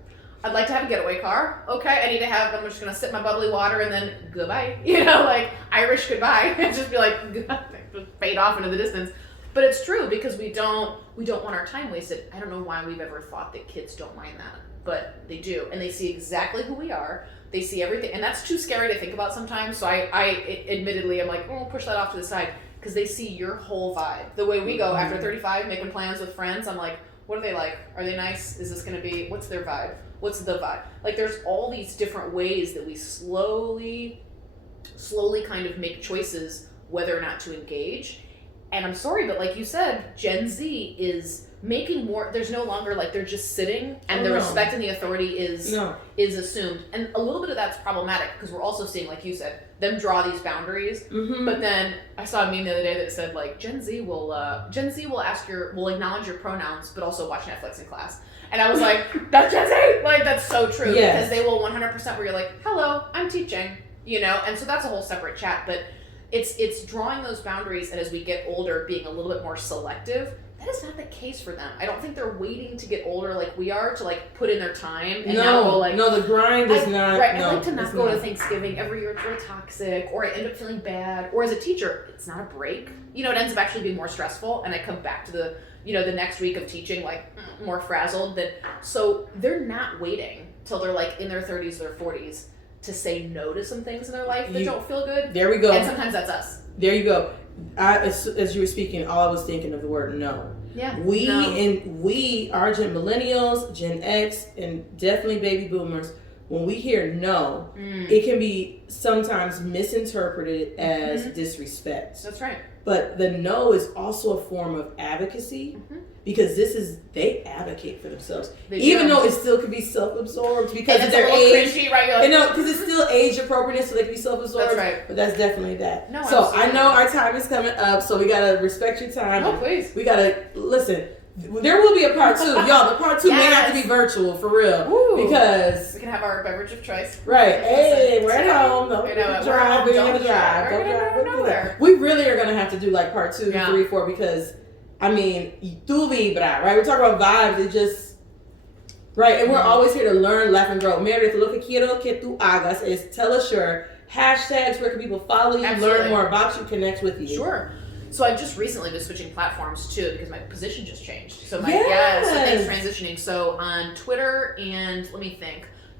I'd like to have a getaway car. Okay, I'm just going to sip my bubbly water and then goodbye. Like Irish goodbye. And just be like, just fade off into the distance. But it's true because we don't want our time wasted. I don't know why we've ever thought that kids don't mind that. But they do. And they see exactly who we are. They see everything. And that's too scary to think about sometimes. So I admittedly, I'm like, push that off to the side. Because they see your whole vibe. The way we go after 35, making plans with friends, I'm like, what are they like? Are they nice? Is this going to be, what's their vibe? What's the vibe? Like there's all these different ways that we slowly kind of make choices whether or not to engage. And I'm sorry, but like you said, Gen Z is making more, there's no longer like they're just sitting and the respect and the authority is assumed. And a little bit of that's problematic because we're also seeing, like you said, them draw these boundaries. But then I saw a meme the other day that said like Gen Z will acknowledge your pronouns, but also watch Netflix in class. And I was like, that's Gen Z! Like that's so true. Because they will 100% where you're like, hello, I'm teaching, and so that's a whole separate chat. But it's drawing those boundaries, and as we get older, being a little bit more selective. That is not the case for them. I don't think they're waiting to get older like we are to like put in their time and now go like. No, the grind is not. Right, I like to not go to Thanksgiving every year. It's really toxic, or I end up feeling bad. Or as a teacher, it's not a break. It ends up actually being more stressful, and I come back to the the next week of teaching like more frazzled. So they're not waiting till they're like in their 30s, their 40s to say no to some things in their life that don't feel good. There we go. And sometimes that's us. There you go. As you were speaking, all I was thinking of the word no. Yeah. We are millennials, Gen X, and definitely baby boomers. When we hear no, it can be sometimes misinterpreted as disrespect. That's right. But the no is also a form of advocacy because they advocate for themselves. Even though it still could be self-absorbed because of their age. Cringy, right? Because it's still age appropriate, so they can be self-absorbed. That's right. But that's definitely that. No, so absolutely. I know our time is coming up, so we got to respect your time. No, please. We got to listen. There will be a part 2. Y'all, the part 2 may have to be virtual, for real. Woo. Because we can have our beverage of choice. Right. Hey, we're at home. Don't drive. We're going to drive. Don't drive nowhere. We really are going to have to do like part 2, 3, 4 because, tu vibra, right? We're talking about vibes. It just, right. And we're always here to learn, laugh, and grow. Meredith, lo que quiero que tú hagas is tell us your hashtags. Where can people follow you, learn more about you, connect with you? Sure. So I've just recently been switching platforms too because my position just changed. So so things transitioning. So on Twitter and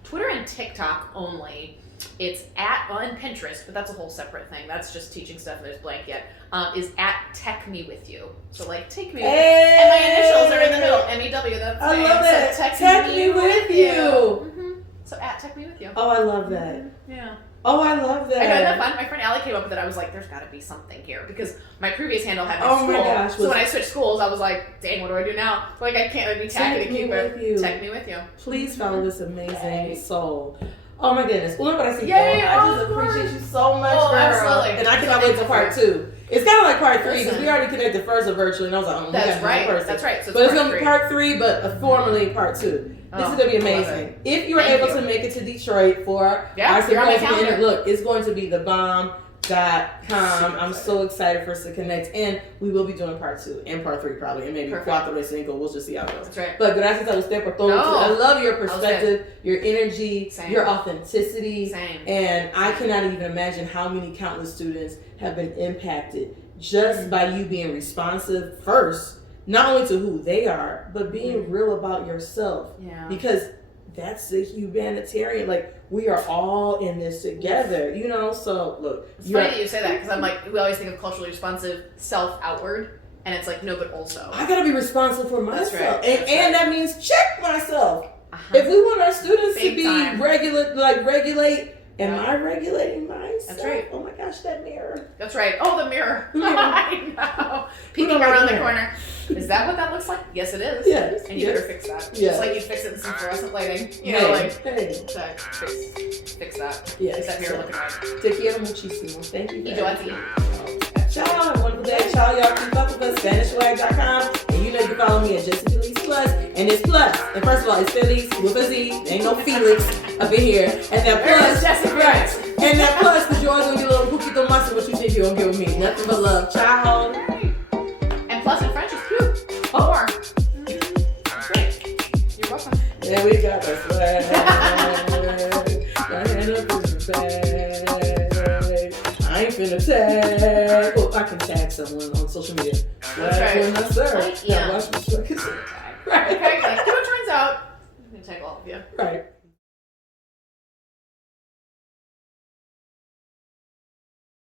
Twitter and TikTok only. It's on Pinterest, but that's a whole separate thing. That's just teaching stuff and there's blank yet. Is at Tech Me With You. So like take me with you. And my initials are in the middle. MEW. That's I love it. So Tech Me With You. So at Tech Me With You. Oh, I love that. Yeah. Oh, I love that. I know, isn't that fun? My friend Allie came up with it. I was like, there's got to be something here. Because my previous handle had my school. My gosh. So when I switched schools, I was like, dang, what do I do now? Like, I can't be tacky to keep it. Tech Me With You. Please follow this amazing soul. Oh, my goodness. Well, look what I see. Yay, I just appreciate you so much, girl. Absolutely. And I cannot wait to part 2. It's kind of like part 3 because we already connected first virtually, and I was like, that's right. That's right. So but it's going to be part 3, but formally part 2. This is going to be amazing. If you are able to make it to Detroit for our symposium, look, it's going to be thebomb.com. I'm so excited for us to connect. And we will be doing part 2 and part 3 probably. And maybe 4 vez 5. We'll just see how it goes. That's right. But gracias a usted por todo. I love your perspective, your energy, your authenticity. Same. And I cannot even imagine how many countless students have been impacted just by you being responsive first. Not only to who they are, but being real about yourself. Yeah. Because that's the humanitarian. Like, we are all in this together, So, look. It's funny that you say that because I'm like, we always think of culturally responsive, self-outward. And it's like, no, but also. I got to be responsible for myself. That's right. And that means check myself. If we want our students to be regulate. Am I regulating myself? That's right. Oh my gosh, that mirror. That's right. Oh, the mirror. I know. Peeking around the corner. Is that what that looks like? Yes, it is. Yes. And you better fix that. Yes. Just like you fix it in some fluorescent lighting. Fix that. Yes. Is that mirror looking right? Te quiero muchísimo. Thank you. Y yo a ti. Ciao. Have a wonderful day. Ciao, y'all. Keep up with us. SpanishWag.com. And you know you can follow me at Jessie Feliz Plus. And it's plus. And first of all, it's Feliz with a Z. Ain't no Felix up in here. And that plus. Right. And that plus, because you're always going to get a little poquito más of what you think you're going to get with me. Nothing but love. Ciao. And plus in French is cute. Oh. More. Great. You're welcome. There we go. That's my hand up in the bag. I ain't finna tag. Well, I can tag someone on social media. That's right. Sir. Yeah. Watch my circus. Right. Okay, like, turns out, I'm going to tag all of you. Right.